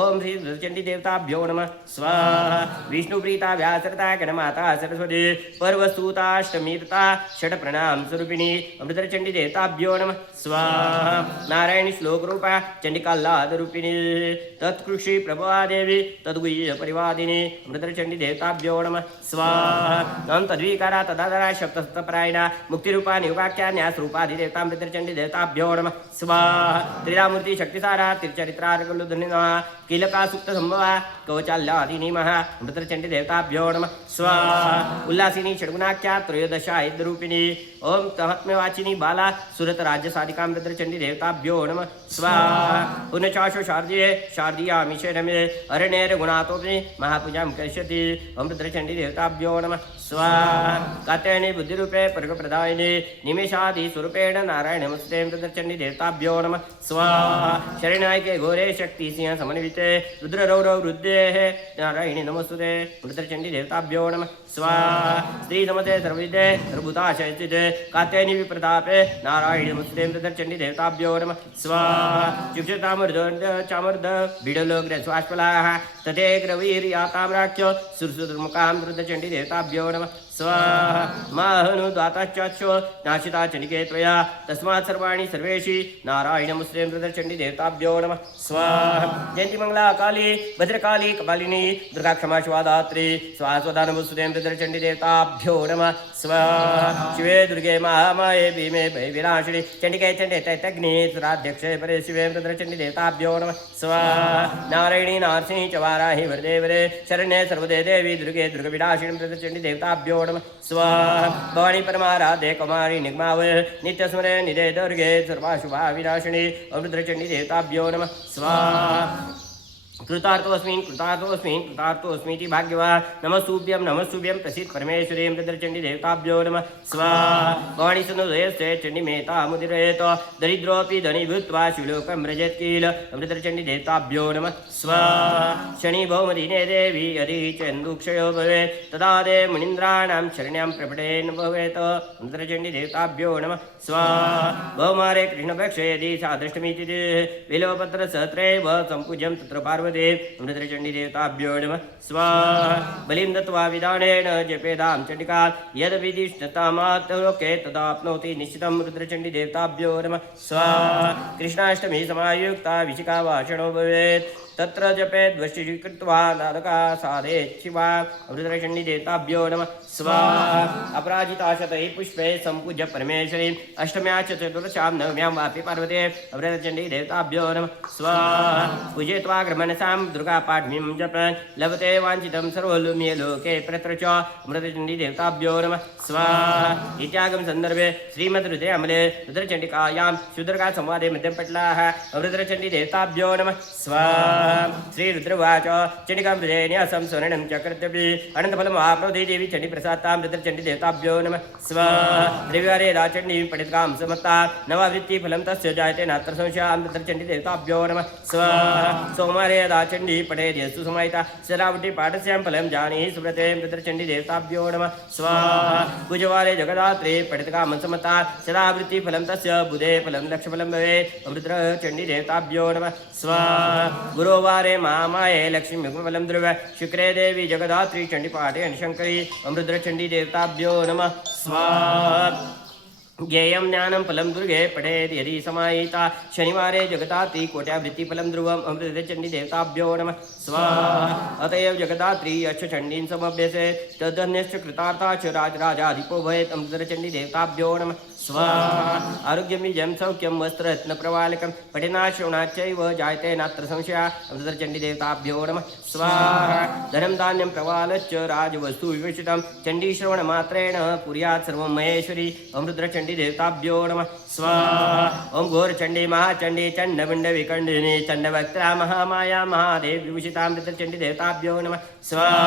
ओम श्री रुद्रचण्डीदेवताभ्यो नमः स्वाहा विष्णुप्रीता व्यासरता गणमाता सरस्वती पर्वस्तुताष्टमीता षट्प्रणाम स्वरूपिणी अमृतचण्डीदेवताभ्यो नमः स्वाहा नारायणी श्लोकरूपा चण्डिकाल्लादरूपिणी तत्कृषि प्रभादेवी तद्गुह्य परिवादिनी अमृतचण्डीदेवताभ्यो नमः स्वाहा नम तद्वीकारा तदाधरा शब्दस्तपरायणा मुक्तिरूपा नियोगाख्या न्यासरूपाधिदेवता अमृतचण्डीदेवताभ्यो नमः स्वाहा त्रिरामूर्ति शक्तिसारा तिरुचरित्रार्गलुधनिनः कीलका सुक्त संभवा कवचाल्लादिनी महा अमृतचण्डीदेवताभ्यो नमः स्वाहा उल्लासिनी षड्गुणाख्या त्रयोदशायुधरूपिणी ओम तहत्म्यवाचिनी बाला सुरत राज्य साधिका अमृतचण्डीदेवताभ्यो नमः स्वाहा पुनचाशो शारदीयामिषे रमे अरण्येर गुणातोपि महापूजां करिष्यति अमृतचण्डीदेवताभ्यो नमः स्वाहा कात्यायनी बुद्धिरूपे पर्गप्रदायिनी निमेषादि स्वरूपेण नारायण नमस्ते अमृतचण्डीदेवताभ्यो नमः स्वाहा शरणायके घोरे शक्ति सिंह समन्विते रुद्ररौरव रुद्रेः नारायणी नमस्ते अमृतचण्डीदेवताभ्यो नमः स्वाहा स्त्री समते सर्वविदे सर्वभूताशयस्थिते कात्यायनी विप्रतापे नारायणी नमस्ते अमृतचण्डीदेवताभ्यो नमः स्वाहा चामर्द बिडलोग्रस्वाश्वलाः तथेग्रवीर्याताम्राख्य सुरसुदुर्मुखां अमृतचण्डीदेवताभ्यो नमः स्वाहा माहनुदाताच्चाक्षो नाशिता चण्डिके त्वया तस्मात् सर्वाणि सर्वेषि नारायण नमस्ते अमृतचण्डीदेवताभ्यो नमः स्वाहा जयन्ती मंगला काली भद्रकाली कपालिनी दुर्गा क्षमा शिवादात्री स्वास्वदा नमस्ते अमृतचण्डीदेवताभ्यो नमः स्वाहा शिवे दुर्गे महामाये भीमे भयविनाशिनी चण्डिके चण्डे तैतग्नि सुराध्यक्षे परे शिवे अमृतचण्डीदेवताभ्यो नमः स्वाहा नारायणी नारसिंही च वाराहि वरदे वरे शरण्ये सर्वदे देवी दुर्गे दुर्गविनाशिनी अमृतचण्डीदेवताभ्यो नमः स्वाहा भवानी परमाराधे कुमारी निगमावय नित्यस्मरे निधे दुर्गे सर्वाशुभा विनाशिनी अमृतचण्डीदेवताभ्यो नमः स्वाहा कृतार्थोऽस्मीति भाग्यवान् नमस्तुभ्यं प्रसीद परमेश्वरीं रुद्रचण्डी देवताभ्यो नमः स्वाहा भवानी सनोदयस्ते चण्डीमेतामुदिरयेत दरिद्रोऽपि धनी भूत्वा शिवलोकं व्रजेत् किल रुद्रचण्डी देवताभ्यो नमः स्वाहा शनि भौमदीने देवी यदि चन्दुक्षयो भवेत् तदा दे मुनीन्द्राणां शरण्यां प्रपटेन भवेत् रुद्रचण्डी देवताभ्यो नमः स्वाहा भौमारे कृष्णपक्षे यदि सा दृष्टमिति बिल्वपत्रसहस्रैव सम्पूज्यं तत्र पार्वती रुद्रचण्डी देवताभ्यो नमः स्वाहा बलिं दत्त्वा विधानेन जपेदां चण्डिकां यद्विधिष्ठतामात्लोके तदाप्नोति निश्चितं रुद्रचण्डी देवताभ्यो नमः स्वाहा कृष्णाष्टमी समायुक्ता विशिखा भाषणो भवेत् तत्र जपेत् वशिः कृत्वा नादका साधयेत् शिवा रुद्रचण्डी देवताभ्यो नमः स्वाहा अपराजिता शतैः पुष्पैः सम्पूज्य परमेश्वरीम् अष्टम्यां च चतुर्दश्यां नवम्यां वापि पार्वते रुद्रचण्डी देवताभ्यो नमः स्वाहा पूजयित्वा मनसां दुर्गापाठ्यं जपन् लभते वाञ्छितं सर्वोल्लुम्ये लोके प्रत्र च रुद्रचण्डी देवताभ्यो नमः स्वाहा इत्यागम सन्दर्भे श्रीमद्रुद्रयामले रुद्रचण्डिकायां सुदुर्गा संवादे मध्यपटलाः रुद्रचण्डी देवताभ्यो नमः स्वाहा श्रीरुद्रवाच चण्डिकां हृदयन्यासं स्वर्णं च कर्तव्ये अनन्तफलं आप्नोति देवी चण्डी प्रसादां रुद्रचण्डी देवताभ्यो नमः स्वाहा रविवारे राचण्डीं पठितकां समत्ता नवावृत्तिफलं तस्य जायते नात्र संशयां रुद्रचण्डी देवताभ्यो नमः स्वाहा सोमवारे राचण्डी पठेद्यस्तु समाहिता शरावटी पाठस्यां फलं जानीहि सुव्रते रुद्रचण्डी देवताभ्यो नमः स्वाहा कुजवारे जगदात्रे पठितकां समत्ता शरावृत्तिफलं तस्य बुधे फलं लक्षफलं भवेत् रुद्रचण्डी देवताभ्यो नमः स्वाहा गुरुवारे महामाये लक्ष्मी फलं ध्रुव शुक्रे देवी जगदात्री चण्डीपाठे शङ्करी रुद्रचण्डी देवताभ्यो नमः स्वाहा ज्ञेयं ज्ञानं फलं दुर्गे पठेत् यदि समाहिता शनिवारे जगदात्री कोट्यावृत्तिफलं ध्रुवम् अमृतचण्डी देवताभ्यो नमः स्वाहा अतएव जगदात्री अक्षचण्डीं समभ्यसे तदन्यश्च कृतार्था च राजराजाधिपो भवेत् अमृतचण्डी देवताभ्यो नमः स्वाहा आरोग्यं सौख्यं वस्त्ररत्नप्रवालकं पठनाश्रवणाच्चैव जायते नात्र संशया रुद्रचण्डी देवताभ्यो नमः स्वाहा धनं धान्यं प्रवालच्च राजवस्तु विवक्षितं चण्डीश्रवणमात्रेण कुर्यात् सर्वं महेश्वरी रुद्रचण्डी देवताभ्यो नमः स्वाहा ओं घोरचण्डी महाचण्डी चण्डमुण्डविखण्डिनी चण्डवक्त्रा महामाया महादेव विभूषितां रुद्रचण्डी देवताभ्यो नमः स्वाहा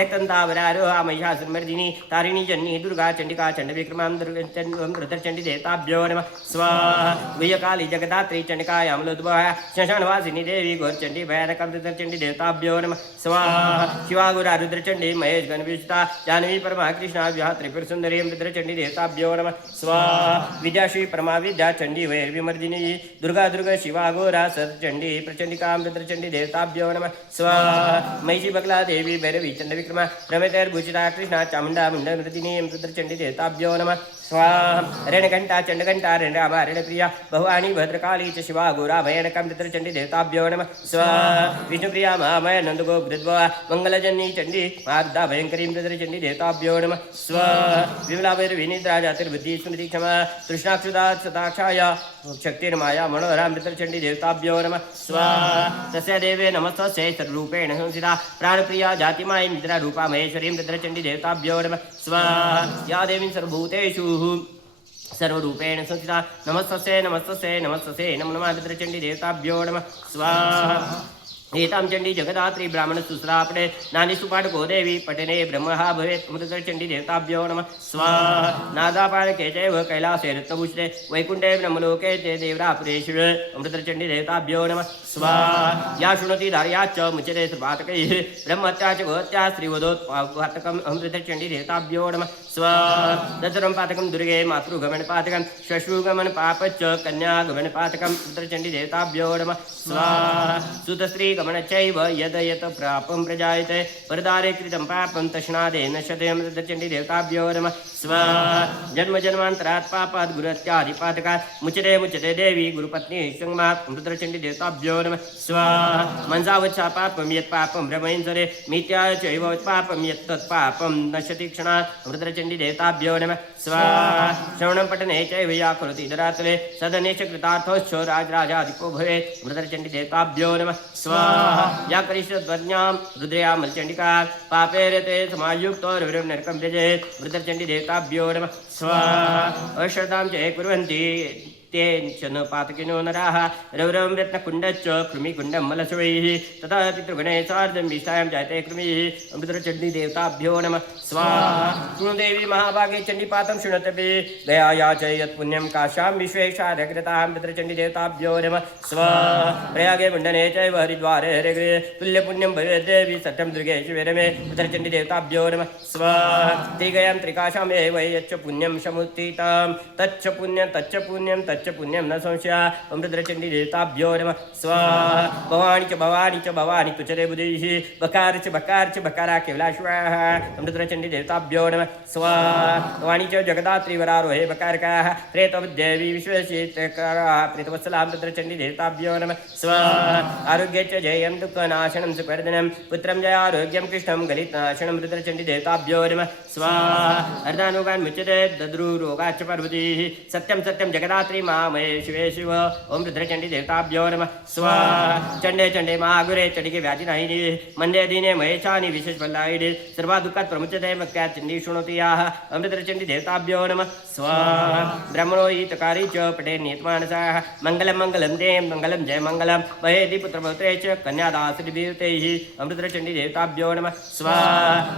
रक्तन्तावरारोहा महिषासुरमर्दिनी तारिणी जन्नी दुर्गा चण्डिका चण्डविक्रमां रुद्रचण्डी देवताभ्यो नमः स्वाहा गुह्यकाली जगदात्री चण्डिकायां लोद्भवः श्मशानवासिनी देवी घोरचण्डी भयानकं रुद्रचण्डी देवताभ्यो नमः स्वाहा शिवागुरा रुद्रचण्डी महेश गणविष्टा जाह्नवी परमा कृष्णा विवाह त्रिपुरसुन्दरी रुद्रचण्डी देवताभ्यो नमः स्वाहा विद्याश्री परमा विद्या चण्डी वैर्विमर्दिनी दुर्गा दुर्गा शिवागोरा सतचण्डी प्रचण्डिकां रुद्रचण्डी देवताभ्यो नमः स्वाहा महिषी बगला देवी भैरवी चण्डविक्रमा प्रमेतैर्भूषिता कृष्णा चामुण्डा मुण्डमृदिनी रुद्रचण्डी देवताभ्यो नमः स्वाहा रणघण्टा चण्डघण्टा रणरामा रणप्रिया भवानी भद्रकाली च शिवा गोरा भयानकं रुद्रचण्डी देवताभ्यो नमः स्वाहा विष्णुप्रिया महामय नन्दगो बुद्धद्भवा मंगलजन्नी चण्डी महारुद्धा भयङ्करीं रुद्रचण्डी देवताभ्यो नमः स्वाहा विमला भैरवीनिद्रा जातिर्बुद्धि स्मृति क्षमा तृष्णाक्षुदा सदाक्षाय शक्तिर्माया मनोहरां रुद्रचण्डी देवताभ्यो नमः स्वाहा तस्य देवे नमस्तस्यै सर्वरूपेण संस्थिता प्राणप्रिया जातिमायी निद्रा रूपा महेश्वरीं रुद्रचण्डी देवताभ्यो नमः स्वाहा या देवीं सर्वभूतेषु सर्वरूपेण संस्थिता नमस्तस्यै नमस्तस्यै नमस्तस्यै नमो नमः रुद्रचण्डी देवताभ्यो नमः स्वाहा एतां चण्डी जगदात्री ब्राह्मणसुस्रापणे नानीसुपाठको देवी पठने ब्रह्मः भवेत् रुद्रचण्डी देवताभ्यो नमः स्वाहा नादापालके चैव कैलासे रत्नभूषिते वैकुण्ठे ब्रह्मलोके च देवरापुरेश्वरे रुद्रचण्डी देवताभ्यो नमः स्वाहा या शृणोति धार्याच्च मुच्यते सुपातकैः ब्रह्मत्या च गोहत्या स्त्रीवधोत्पातकम् रुद्रचण्डी देवताभ्यो नमः स्वाहा दशरं पातकं दुर्गे मातृगमनपातकं श्वश्रुगमनपापच्च कन्यागमनपातकं रुद्रचण्डी देवताभ्यो नमः स्वाहा सुतस्त्री गमनचैव यद यत प्रापं प्रजायते परदारे कृतं पापं तस्मादेन शतयं रुद्रचण्डी देवताभ्यो नमः स्वाहा जन्म जन्मान्तरात् पापात् गुरुहत्यादिपातकात् मुच्यते मुच्यते देवी गुरुपत्नी संगमात् रुद्रचण्डी देवताभ्यो नमः स्वाहा मनसावच्छा पापं यत् पापं भ्रमयन्सरे मिथ्या चैव पापं यत् तत् पापं नश्यति क्षणात् रुद्रचण्डी देवताभ्यो नमः स्वाहा श्रवणं पठने चैव या करोति दरातले सदनेश कृतार्थोश्च राजराजाधिपो भवेत् रुद्रचण्डी देवताभ्यो नमः स्वाहा या करिष्यद्वज्ञां रुद्रयामलचण्डिका पापे रते समायुक्तो नरकं त्यजेत् रुद्रचण्डी देवताभ्यो नमः स्वाहा अश्रद्धां च कुर्वन्ति इत्येच न पातकिनो नराः रौरवं रत्नकुण्डश्च कृमिकुण्डं मलशवैः तथा पितृगणे सार्धं विष्टायां जायते कृमिः अमृतचण्डीदेवताभ्यो नमः स्वाहा शृणुदेवी महाभागे चण्डीपातं शृणुतपि गयाया च यत्पुण्यं काश्यां विश्वेशारग्रतां पितृचण्डीदेवताभ्यो नमः स्वाहा प्रयागे मुण्डने चैव हरिद्वारे हरिगृहे तुल्यपुण्यं भवेद्देवी सत्यं दुर्गे शिवेरमे पितृचण्डीदेवताभ्यो नमः स्वाहा त्रिगयां त्रिकाशाम् एव यच्च पुण्यं समुत्थितं तच्च पुण्यं न संशया अमृतचण्डीदेवताभ्यो नमः स्वाहा भवानी च भवानी तुचरे बुद्धिः बकार च बकारा केवलाश्वाः अमृतचण्डीदेवताभ्यो नमः स्वाहा भवानी च जगदात्रिवरारोहे बकारकाः प्रेतवद्देवी विश्वशीतकाराः प्रेतवत्सलां अमृतचण्डीदेवताभ्यो नमः स्वाहा आरोग्ये च जयं दुःखनाशनं सुपर्दनं पुत्रं जय आरोग्यं कृष्णं गलितनाशनं अमृतचण्डीदेवताभ्यो नमः स्वाहा अर्धानुगान् मुच्यते दद्रुरोगाच्च पार्वतीः सत्यं जगदात्री मामये शिवे शिव ओम रुद्रचण्डीदेवताभ्यो नमः स्वाहा चण्डे महागुरे चण्डिके व्याधिनायिनी मन्दे दीने महेशानि विशेषफलायिनी सर्वादुःखात् प्रमुच्यते मक्या चण्डी शृणोति याः अमृतचण्डीदेवताभ्यो नमः स्वाहा ब्रह्मणो हितकारी च पटे नियतमानसाः मङ्गलं ते मङ्गलं जय मङ्गलं महेदि पुत्रपौत्रे च कन्यादासरिभिर्तैः अमृतचण्डीदेवताभ्यो नमः स्वाहा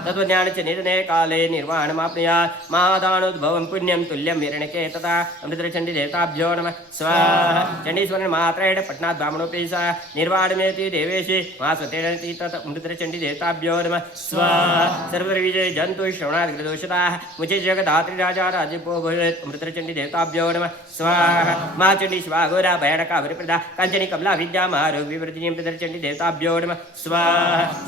तत्त्वज्ञान च निधने काले निर्वाणमाप्नुयात् महादानोद्भवं पुण्यं तुल्यं हिरण्यके तथा अमृतचण्डीदेवताभ्यो नमः स्वाहा चण्डीश्वरन मात्रेण पट्नात् ब्राह्मणोऽपि सा निर्वाणमेति देवेशि महास्वतेन तत् अमृतचण्डीदेवताभ्यो नमः स्वाहा सर्वविजय जन्तु श्रवणादिग्रदोषताः मुचे जगदात्रि राजा राजपो भवेत् अमृतचण्डीदेवताभ्यो नमः स्वाहा महाचण्डी शिवाघोरा भयानका वरप्रदा काञ्चनी कमला विद्या महारोग्यवर्धिनीं अमृतचण्डीदेवताभ्यो नमः स्वाहा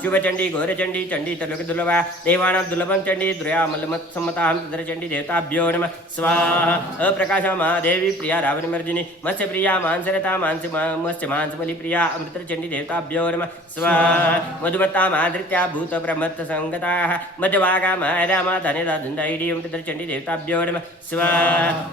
शुभचण्डी घोरचण्डी चण्डी तलोकदुर्लभा देवानां दुर्लभं चण्डी द्रयामलमत्सम्मतां अमृतचण्डीदेवताभ्यो नमः स्वाहा अप्रकाशा महादेवी प्रिया रावणमर्दिनी मत्स्यप्रिया मांसरता मत्स्यमांसबलिप्रिया अमृतचण्डीदेवताभ्यो नमः स्वाहा मधुमत्ता माधृत्या भूतप्रमत्तसङ्गताः मध्यभागा महारामा धनेदा धुन्दायिनी अमृतचण्डीदेवताभ्यो नमः स्वाहा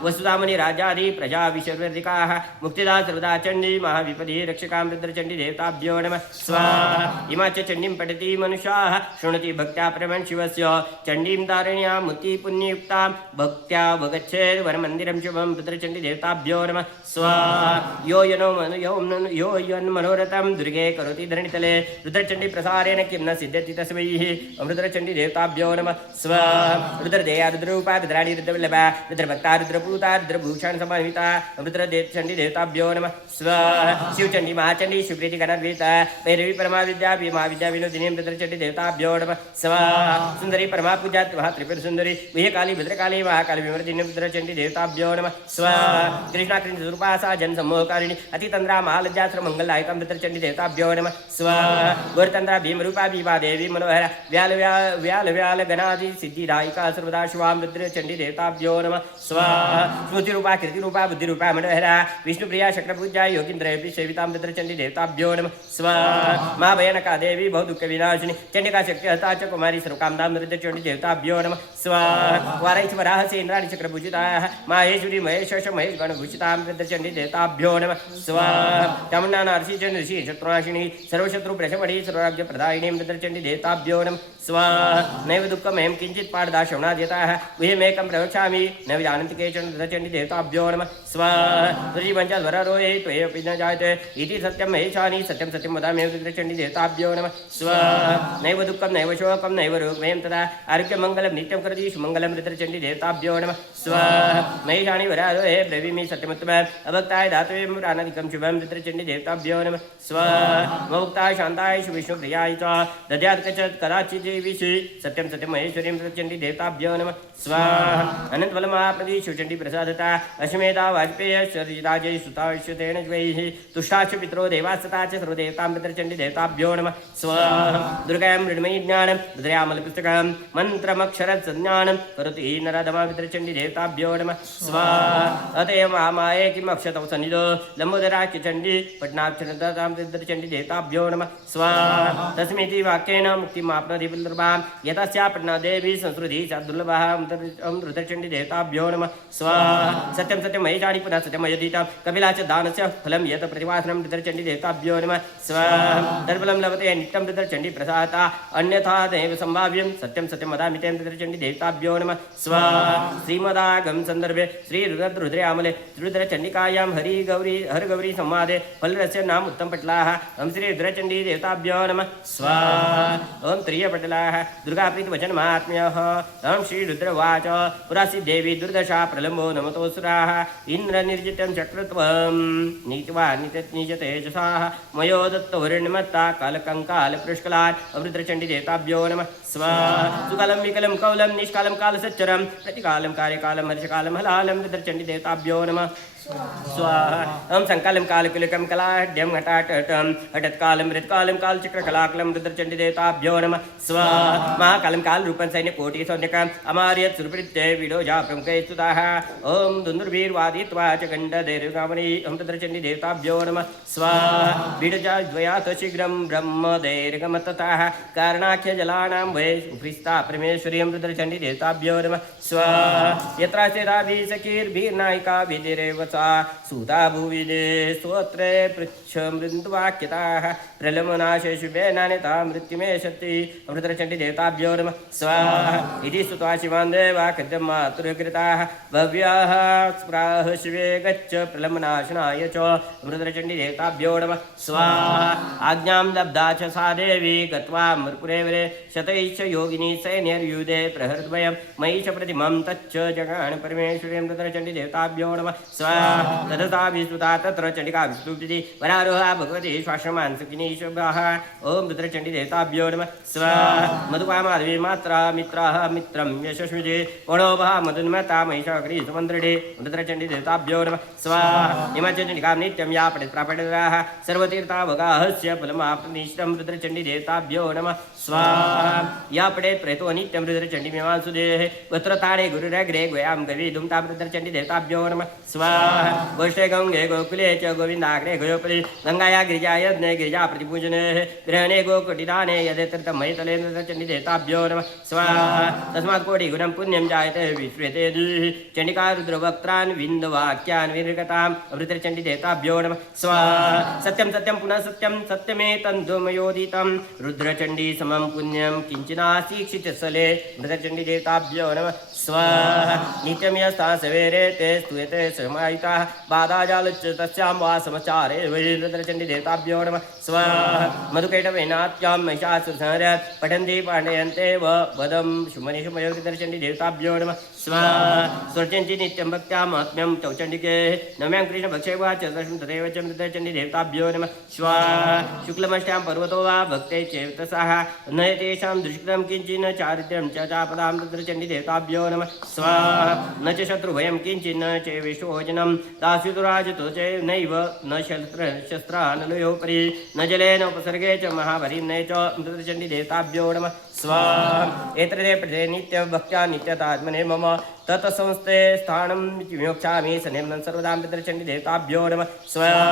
वसुधामनि राजादि प्रजा विशर्वर्धिकाः मुक्तिदा सर्वदा चण्डी महाविपदी रक्षका अमृतचण्डीदेवताभ्यो नमः स्वाहा इमा च चण्डीं पठति मनुष्याः शृणोति भक्त्या परमं शिवस्य चण्डीं धारण्यां मुक्ति पुण्ययुक्तां भक्त्या वगच्छेत् वरमन्दिरं शुभं रुद्रचण्डीदेवताभ्यो नमः स्वाहा यो यन्मनोरथं दुर्गे करोति धरणितले रुद्रचण्डी प्रसारेण किं न सिद्ध्यति तस्मैः अमृतचण्डीदेवताभ्यो नमः स्वाहा रुद्रदेया रुद्ररूपा रुद्राणी रुद्रवल्लभा रुद्रभक्ता रुद्रपूता रुद्रभूषण समन्विता अमृतचण्डीदेवताभ्यो नमः स्वाहा शिवचण्डी महाचण्डी शिवप्रीति गणाद्वैता भैरवी परमाविद्या महाविद्या विनोदिनी अमृतचण्डीदेवताभ्यो नमः स्वाहा सुंदरी परमापूजा महात्रिपुर सुंदरी विजयकाली भद्रकाली महाकाली विमर्दिनी अमृतचण्डीदेवताभ्यो नमः स्वाहा कृष्णा कृष्णस्वरूपा सा जनसमूहकारिणी अतितंद्रा महालज्जास्त्र मंगलदायिका अमृतचण्डीदेवताभ्यो नमः स्वाहा गौरतंद्रा भीमरूपा भीमा देवी मनोहर व्याल गणादि सिद्धिदायिका सर्वदा शिवा अमृतचण्डीदेवताभ्यो नमः स्वाहा स्मृतिरूपा कीर्तिरूपा बुद्धिरूपा मनोहरा विष्णुप्रिया शक्रपूजा योगीन्द्रयपि सेविता अमृतचण्डीदेवताभ्यो नमः स्वाहा महाभयानका देवी बहुदुःख विनाशिनी चण्डिका शक्ति हता च कुमारी सर्वकामदा अमृतचण्डीदेवताभ्यो नमः स्वाहा वारैश्वराः सेन्द्राणि चक्रभूषिताः माहेश्वरी महेश महेश गणभूषिता अमृतचण्डीदेवताभ्यो नमः स्वाहा चामुण्डा नारसी च नृषि शत्रुनाशिनी सर्वशत्रु प्रशमणी सर्वराज्य प्रदायिनी अमृतचण्डीदेवताभ्यो नमः स्वाहा नैव दुःखमयं किञ्चित् पाठदा श्रवणाद्यताः गुह्यमेकं प्रवक्ष्यामि न विजानन्ति केचन अमृतचण्डीदेवताभ्यो नमः स्वाहा तुरीपञ्चध्वरारोहे त्वयेऽपि न जायते इति सत्यं महेशानि सत्यं वदामि अमृतचण्डीदेवताभ्यो नमः स्वाहा नैव दुःखं नैव शोकं नैव रोगमयं तदा आरोग्यमङ्गलं नित्यं करोति सुमङ्गलं अमृतचण्डीदेवताभ्यो नमः स्वाहा महेशानि वरारोहे ब्रवीमि सत्यमुत्तमम् अभक्ताय दातव्यं प्राणादिकं शुभं अमृतचण्डीदेवताभ्यो नमः स्वाहा ममुक्ताय शान्ताय विष्णुप्रियाय च दद्यात् कदाचित् विषि सत्यं महेश्वरीं अमृतचण्डीदेवताभ्यो नमः स्वाहा अनन्तफलमहाप्रदी शिवचण्डी प्रसादता अश्वमेधा वाजपेय शरीराजय सुताश्यतेन द्वैः तुष्टाश्च पितरो देवास्तता च सर्वदेवतां अमृतचण्डीदेवताभ्यो नमः स्वाहा दुर्गायां मृण्मयी ज्ञानं रुद्रयामलपुस्तकं मन्त्रमक्षरसंज्ञानं करोति नरदमा अमृतचण्डीदेवताभ्यो नमः स्वाहा अतएव महामाये किम् अक्षतौ सन्निधो लम्बोदराख्य चण्डी पट्नाक्षरदातां अमृतचण्डीदेवताभ्यो नमः स्वाहा तस्मिति वाक्येन मुक्तिमाप्नोति पुनर्भां यतस्या पट्नादेवी संस्कृतिः च दुर्लभः अमृतचण्डीदेवताभ्यो नमः स्वाहा सत्यं महेशानि पुनः सत्यमयदीतां कपिला च दानस्य फलं यत् प्रतिवासनं अमृतचण्डीदेवताभ्यो नमः स्वाहा तत्फलं लभते नित्यं अमृतचण्डी प्रसादता अन्यथा नैव संभाव्यं सत्यं वदामि ते अमृतचण्डीदेवताभ्यो नमः स्वाहा श्रीमदागम संदर्भे श्री रुद्रयामले रुद्रचण्डिकायां हरगौरी संवादे फलरस्य नाम उत्तमपटलाः ओं श्री रुद्रचण्डी देवताभ्यो नमः स्वाहा ओं त्रियपटलाः दुर्गाप्रीतवचनमात्म्यः ओं श्री रुद्रवाच पुरासी देवी दुर्दशा प्रलम्बो नमतोऽसुराः इन्द्रनिर्जितं चक्रत्वं नीत्वा निजतेजसाः मयो दत्तवर्णमत्ता कालकङ्कालपुष्कलात् रुद्रचण्डी देवताभ्यो नमः स्वाहा सुकालं विकलं कौलं निष्कालं कालसच्चरं प्रतिकालं कार्यकालं हर्षकालं हलालं रुद्रचण्डी देवताभ्यो नमः स्वाहा ओं संकालं कालकुलिकं कलाढ्यं हठाटटं हठत्कालं मृत्कालं कालचक्रकलाकलं रुद्रचण्डी देवताभ्यो नमः स्वाहा महाकालं कालरूपं सैन्यकोटिसौन्यकम् अमार्यत् सुरपृत्ये विडोजा प्रमुखे स्तुताः ओं दुन्दुर्भिर्वादित्वा च गण्डदैर्गामनी ओं रुद्रचण्डी देवताभ्यो नमः स्वाहा विडोजा द्वयात् शीघ्रं ब्रह्मदैर्गमततः कारणाख्यजलानां वै उपरिस्था परमेश्वरी ओं रुद्रचण्डी देवताभ्यो नमः स्वाहा यत्र सखीर्भिर्नायिका विधिरेव सूता भुविदे स्तोत्रे पृच्छ मृन्दुवाक्यताः प्रलम्बनाशे शुभे नान्यता मृत्युमे शक्ति रुद्रचण्डी देवताभ्यो नमः स्वाहा इति स्तुत्वा शिवान् देवा कृतं मातुरकृताः भव्याः स्प्राह शिवे गच्छ प्रलम्बनाशनाय च रुद्रचण्डी देवताभ्यो नमः स्वाहा आज्ञां लब्धा च सा देवी गत्वा मृपुरेवरे शतैश्च योगिनी सैन्यर्युधे प्रहृद्वयं मयि च प्रतिमं तच्च जगान परमेश्वरीं रुद्रचण्डी देवताभ्यो नमः स्वाहा तथा विस्तुता तत्र चण्डिका विस्तुति वरारोहा भगवती श्वाश्रमान् सुखिनी शुभः ओं रुद्रचण्डी देवताभ्यो नमः स्वाहा मधुपा माधवी मात्रा मित्राः मित्रं यशस्विजे वणोभा मधुन्मता महिषाग्री सुमन्त्रिणे रुद्रचण्डी देवताभ्यो नमः स्वाहा हिमाचण्डिकां नित्यं या प्रापणराः सर्वतीर्थावगाहस्य फलमाप्तनिष्ठं रुद्रचण्डी देवताभ्यो नमः स्वाहा या पठेत् प्रेतो नित्यं रुद्रचण्डी मीमांसुदेः वस्त्रताणे गुरुरग्रे गोयां गवीधुं तां रुद्रचण्डी देवताभ्यो नमः स्वाहा गोष्ठे गंगे गोकुले च गोविन्दाग्रे गोयोपरि गंगाया गिरिजा यज्ञे गिरिजा प्रतिपूजने ग्रहणे गोकुटिदाने यदेतृतं मयितले रुद्रचण्डी देवताभ्यो नमः स्वाहा तस्मात् कोटिगुणं पुण्यं जायते विश्वेते चण्डिका रुद्रवक्त्रान् विन्दवाक्यान् विनिर्गतां रुद्रचण्डी देवताभ्यो नमः स्वाहा सत्यं सत्यं पुनः सत्यं सत्यमेतन्दुमयोदितं रुद्रचण्डी समं पुण्यं किञ्चिनासीक्षितस्थले रुद्रचण्डी देवताभ्यो नमः स्वाहा नित्यं यस्ता सवेरे ते स्तूयते समाहिताः बाधाजालच्च तस्यां वा समाचारे वै रुद्रचण्डी देवताभ्यो नमः स्वाहा मधुकैटवेनात्यां महिषासुरसंहरत् पठन्ति पाण्डयन्ते वदं शुमनिशुमयो रुद्रचण्डी देवताभ्यो नमः स्वाहा स्वचण्डी नित्यं भक्त्या महात्म्यं चौचण्डिके नम्यां कृष्णभक्षे वा चतुर्दशं तथैव च रुद्रचण्डी देवताभ्यो नमः स्वाहा शुक्लमष्टां पर्वतो वा भक्ते चेतसाः न तेषां दुष्कृतं किञ्चिन् चारित्र्यं च चापदां रुद्रचण्डी देवताभ्यो नमः स्वाहा न च शत्रुभयं किञ्चिन् च विशोजनं दास्युतुराजतो च नैव न शस्त्रानलयोपरि न जलेन उपसर्गे च महाभरीं न च रुद्रचण्डी देवताभ्यो नमः स्वाहा एतदे प्रदे नित्यभक्त्या नित्यतात्मने मम तत्संस्थे स्थानं विमोक्षामि सनिर्मलं सर्वदा रुद्रचण्डी देवताभ्यो नमः स्वाहा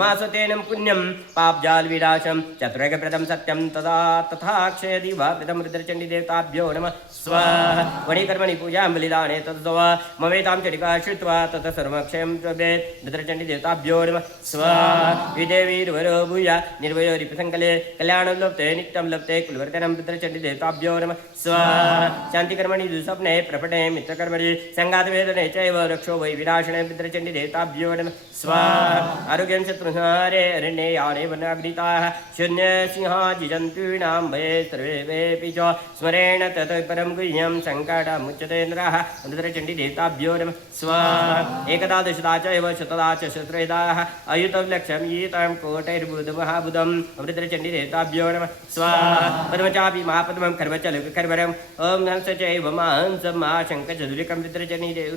मासतेनं पुण्यं पापजालविनाशं चतुर्गप्रदं सत्यं तदा तथा क्षयति वा प्रदं रुद्रचण्डी देवताभ्यो नमः स्वाहा वणिकर्मणि पूजां बलिदाने तत्सवा ममेतां चण्डिका श्रुत्वा ततः सर्वक्षयं प्रभेत् रुद्रचण्डी देवताभ्यो नमः स्वाहा विदेवीर्वरो भूया निर्वयो रिपसङ्कले कल्याणं लप्ते नित्यं लप्ते कुलवर्धनं रुद्रचण्डी देवताभ्यो नमः स्वाहा शान्तिकर्मणि दुःस्वप्ने प्रपटे मित्रकर्मणि संघातवेदने चैव रक्षो वै विनाशने रुद्रचण्डी देवताभ्यो नमः स्वाहा आरोग्यं शत्रुसंहारे अरण्ये याने वनाग्निताः शून्ये सिंहा जिजन्तूनां भये सर्वे वेऽपि च स्मरेण ततः परं गुह्यं सङ्कटमुच्यते नरः रुद्रचण्डी देवताभ्यो नमः स्वाहा एकदा दशदा चैव शतदा च शस्त्रैदाः अयुतं लक्ष्यं यीतं कोटैर्बुधमहाबुधं रुद्रचण्डी देवताभ्यो नमः स्वाहा पद्मचापि महापद्मं कर्मचलकर्वरम् ॐ हंस चैव महांसं महाशङ्खचतुरिकं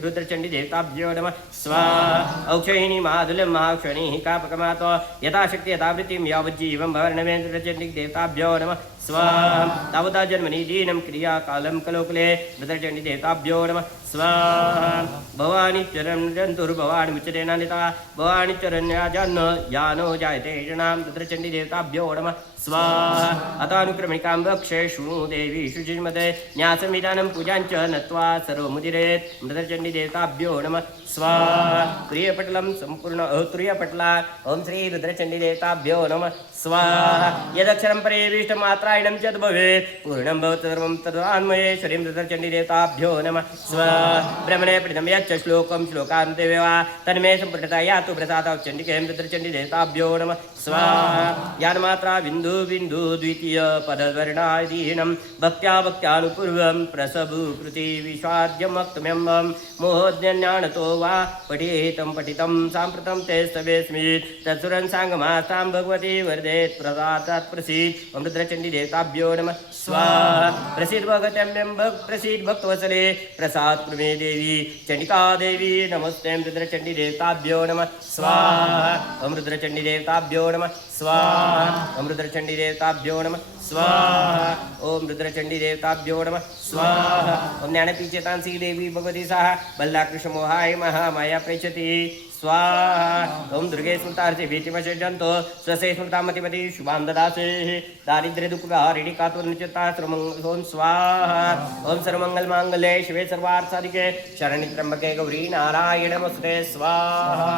रुद्रचण्डी देवताभ्यो नमः स्वाहा औक्षहिणी महाधुलं महाक्षणिः कापकमातो यथाशक्ति यथावृत्तिं यावज्जीवं भवर्णवे रुद्रचण्डी देवताभ्यो नमः स्वाहा तावता जन्मनि दीनं क्रियाकालं कलोकुले रुद्रचण्डी देवताभ्यो नमः स्वाहा भवानी चरण जन्तुर्भवानी मुच्यते नानिता भवानी चरण्याजान्न यानो जायते जनां रुद्रचण्डी देवताभ्यो नमः स्वाहा अतानुक्रमणिकां वक्षे शृणु देवी शुचिर्मते न्यासमिदानं पूजाञ्च नत्वा सर्वमुदिरेत् रुद्रचण्डी देवताभ्यो नमः स्वाहा तुर्यपटलं संपूर्ण तुर्यपटला ओम श्री रुद्रचण्डीदेवताभ्यो नमः स्वाहा यदक्षरं परिविष्टमात्रायणं च भवेत् पूर्णं भवति सर्वं तदान्मयेश्वरीं रुद्रचण्डीदेवताभ्यो नमः स्वाहा ब्रह्मणे पठितं यच्च श्लोकं श्लोकान्ते वा तन्मे सम्पूर्णता यातु प्रसादौ चण्डिकें रुद्रचण्डीदेवताभ्यो नमः स्वाहा यान्मात्रा बिन्दु बिन्दु द्वितीय पदवर्णादीनं भक्त्या भक्त्यानुपूर्वं प्रसभूकृति विश्वाद्यमक्तम्यं मोहोज्ञानतो वा पठितं पठितं साम्प्रतं ते स्तवेस्मि तत्सुरं साङ्गमास्तां भगवती वर्धेत् प्रदातात् प्रसीद ओम रुद्रचण्डीदेवताभ्यो नमः स्वाहा प्रसीद भगवत्यम्यं प्रसीद भक्तवत्सले प्रसाद कृमे देवी चण्डिका देवी नमस्ते रुद्रचण्डीदेवताभ्यो नमः स्वाहा ओम रुद्रचण्डीदेवताभ्यो नमः स्वाहा ओम रुद्रचण्डीदेवताभ्यो नमः स्वाहा ओम रुद्रचण्डीदेवताभ्यो नमः स्वाहा ओम ज्ञानपीचेतांसी देवी भगवती साहा बल्लाकृष्णमोहाय महामाया प्रेषति स्वाहा ओम दुर्गे स्मृतार्थे भीतिमशजन्तो स्वसे स्मृतामतिपति शुभां ददासे दारिद्र्य दुःखहारिणी कातुर्निचिता ओम स्वाहा ओम सर्वमंगलमांगल्ये शिवे सर्वार्थसाधिके शरण्ये त्र्यंबके गौरी नारायण नमस्ते स्वाहा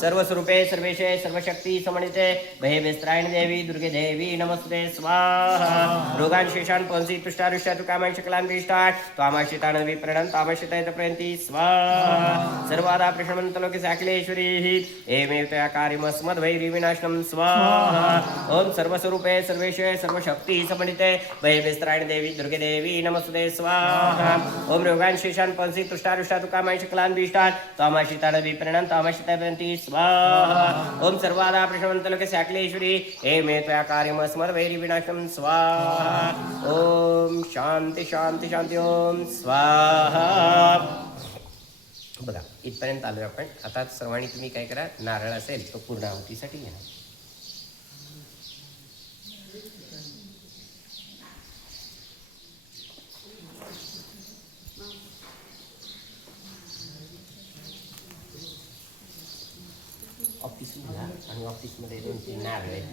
सर्वस्वरूपे सर्वेशे सर्वशक्ति समन्विते भयविस्त्रायण देवी दुर्गे देवी नमस्ते स्वाहा रोगान् शेषान् पंसी तुष्टारुष्टातु कामान् शकलान् भीष्टान् त्वामाश्रितान् विप्रणन् तामाश्रिताय प्रयन्ति स्वाहा सर्वादा प्रशमन्तलोके साखिले एमेव तया कार्यमस्मद्वैरिविनाशनं स्वाहा ओम सर्वस्वरूपे सर्वेशे सर्वशक्ति समन्विते भयविस्त्रायण देवी दुर्गे देवी नमस्ते स्वाहा ओम रोगान् शेषान् पंसी तुष्टारुष्टातु कामान् शकलान् भीष्टान् त्वामाश्रितान् विप्रणन् तामाश्रिताय प्रयन्ति स्वाहा ओम सर्वादा प्रशमन्तलोके साखिलेश्वरी एमेव तया कार्यमस्मद्वैरिविनाशनं स्वाहा ओम शांती शांती शांती ओम स्वाहा बघा इथपर्यंत आलो आपण आता सर्वांनी तुम्ही काय करा नारळ असेल तो पूर्णाहुतीसाठी घ्या ऑफिसला आणि ऑफिसमध्ये 2-3 नारळ आहेत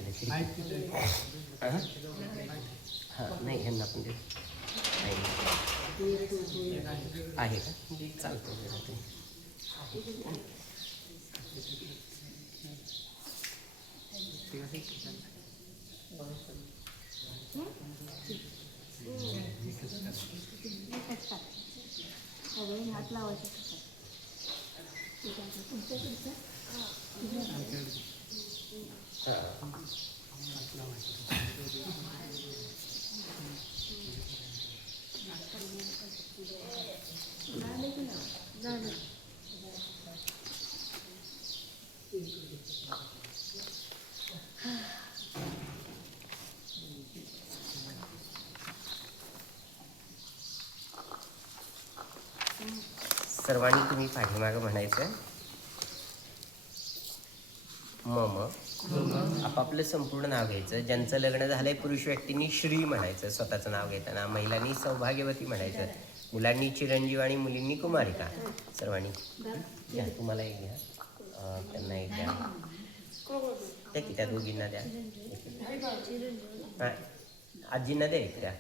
हां नाही ह्यांना पण आहे का चालतं हात लावायचे सर्वांनी तुम्ही पाठीमागं म्हणायचं मम आपापलं संपूर्ण नाव घ्यायचं ज्यांचं लग्न झालंय पुरुष व्यक्तींनी श्री म्हणायचं स्वतःचं नाव घेताना महिलांनी सौभाग्यवती म्हणायचं मुलांनी चिरंजीव आणि मुलींनी कुमारिका सर्वांनी घ्या तुम्हाला एक घ्या त्यांना एक द्या त्या की त्या दोघींना द्या आजींना द्या एक द्या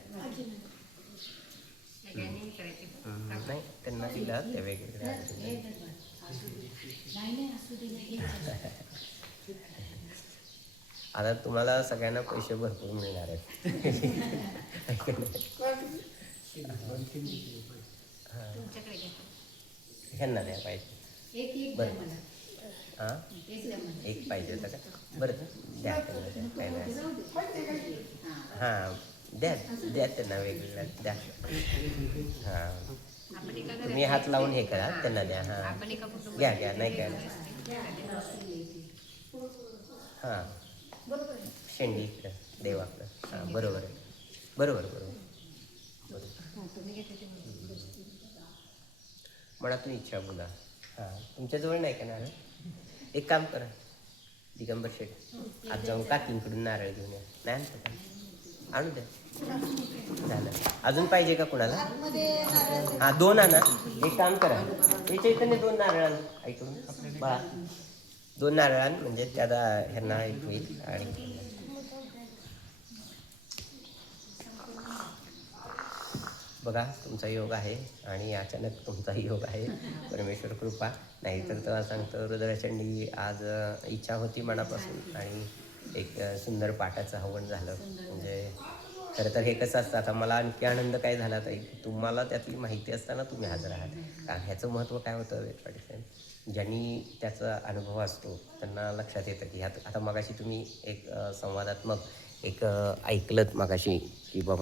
नाही त्यांना दिला त्या वेगवेगळ्या आता तुम्हाला सगळ्यांना पैसे भरपूर मिळणार आहेत ह्यांना द्या पाहिजे बरं हां एक पाहिजे होतं का बरं द्या त्यांना द्या काय नाही हां द्या द्या त्यांना वेगवेगळ्या द्या हां तुम्ही हात लावून हे करा त्यांना द्या हां घ्या घ्या नाही काय हां शेंडी देव आपलं हां बरोबर आहे बरोबर बरोबर मनातून इच्छा बोला हां तुमच्याजवळ नाही का नारळ एक काम करा दिगंबर शेठ आज जाऊन काकींकडून नारळ घेऊन या नाही आणतो का आणू द्या झालं अजून पाहिजे का कुणाला हां 2 आणा एक काम करा याच्या इथं 2 नारळ आण ऐकून बा 2 नारळ आण म्हणजे त्याला ह्यांना एक होईल आणि बघा तुमचा योग आहे आणि अचानक तुमचा योग आहे, परमेश्वर कृपा. नाहीतर तेव्हा सांगतो रुद्रचंडी आज इच्छा होती मनापासून आणि एक सुंदर पाठाचं हवन झालं. म्हणजे खरं तर हे कसं असतं, आता मला आणखी आनंद काय झाला ताई, तुम्हाला त्यातली माहिती असताना तुम्ही हजर आहात. कारण ह्याचं महत्त्व काय होतं ज्यांनी त्याचा अनुभव असतो त्यांना लक्षात येतं की ह्यात आता मगाशी तुम्ही एक संवादात्मक एक ऐकलंत मगाशी की बाबा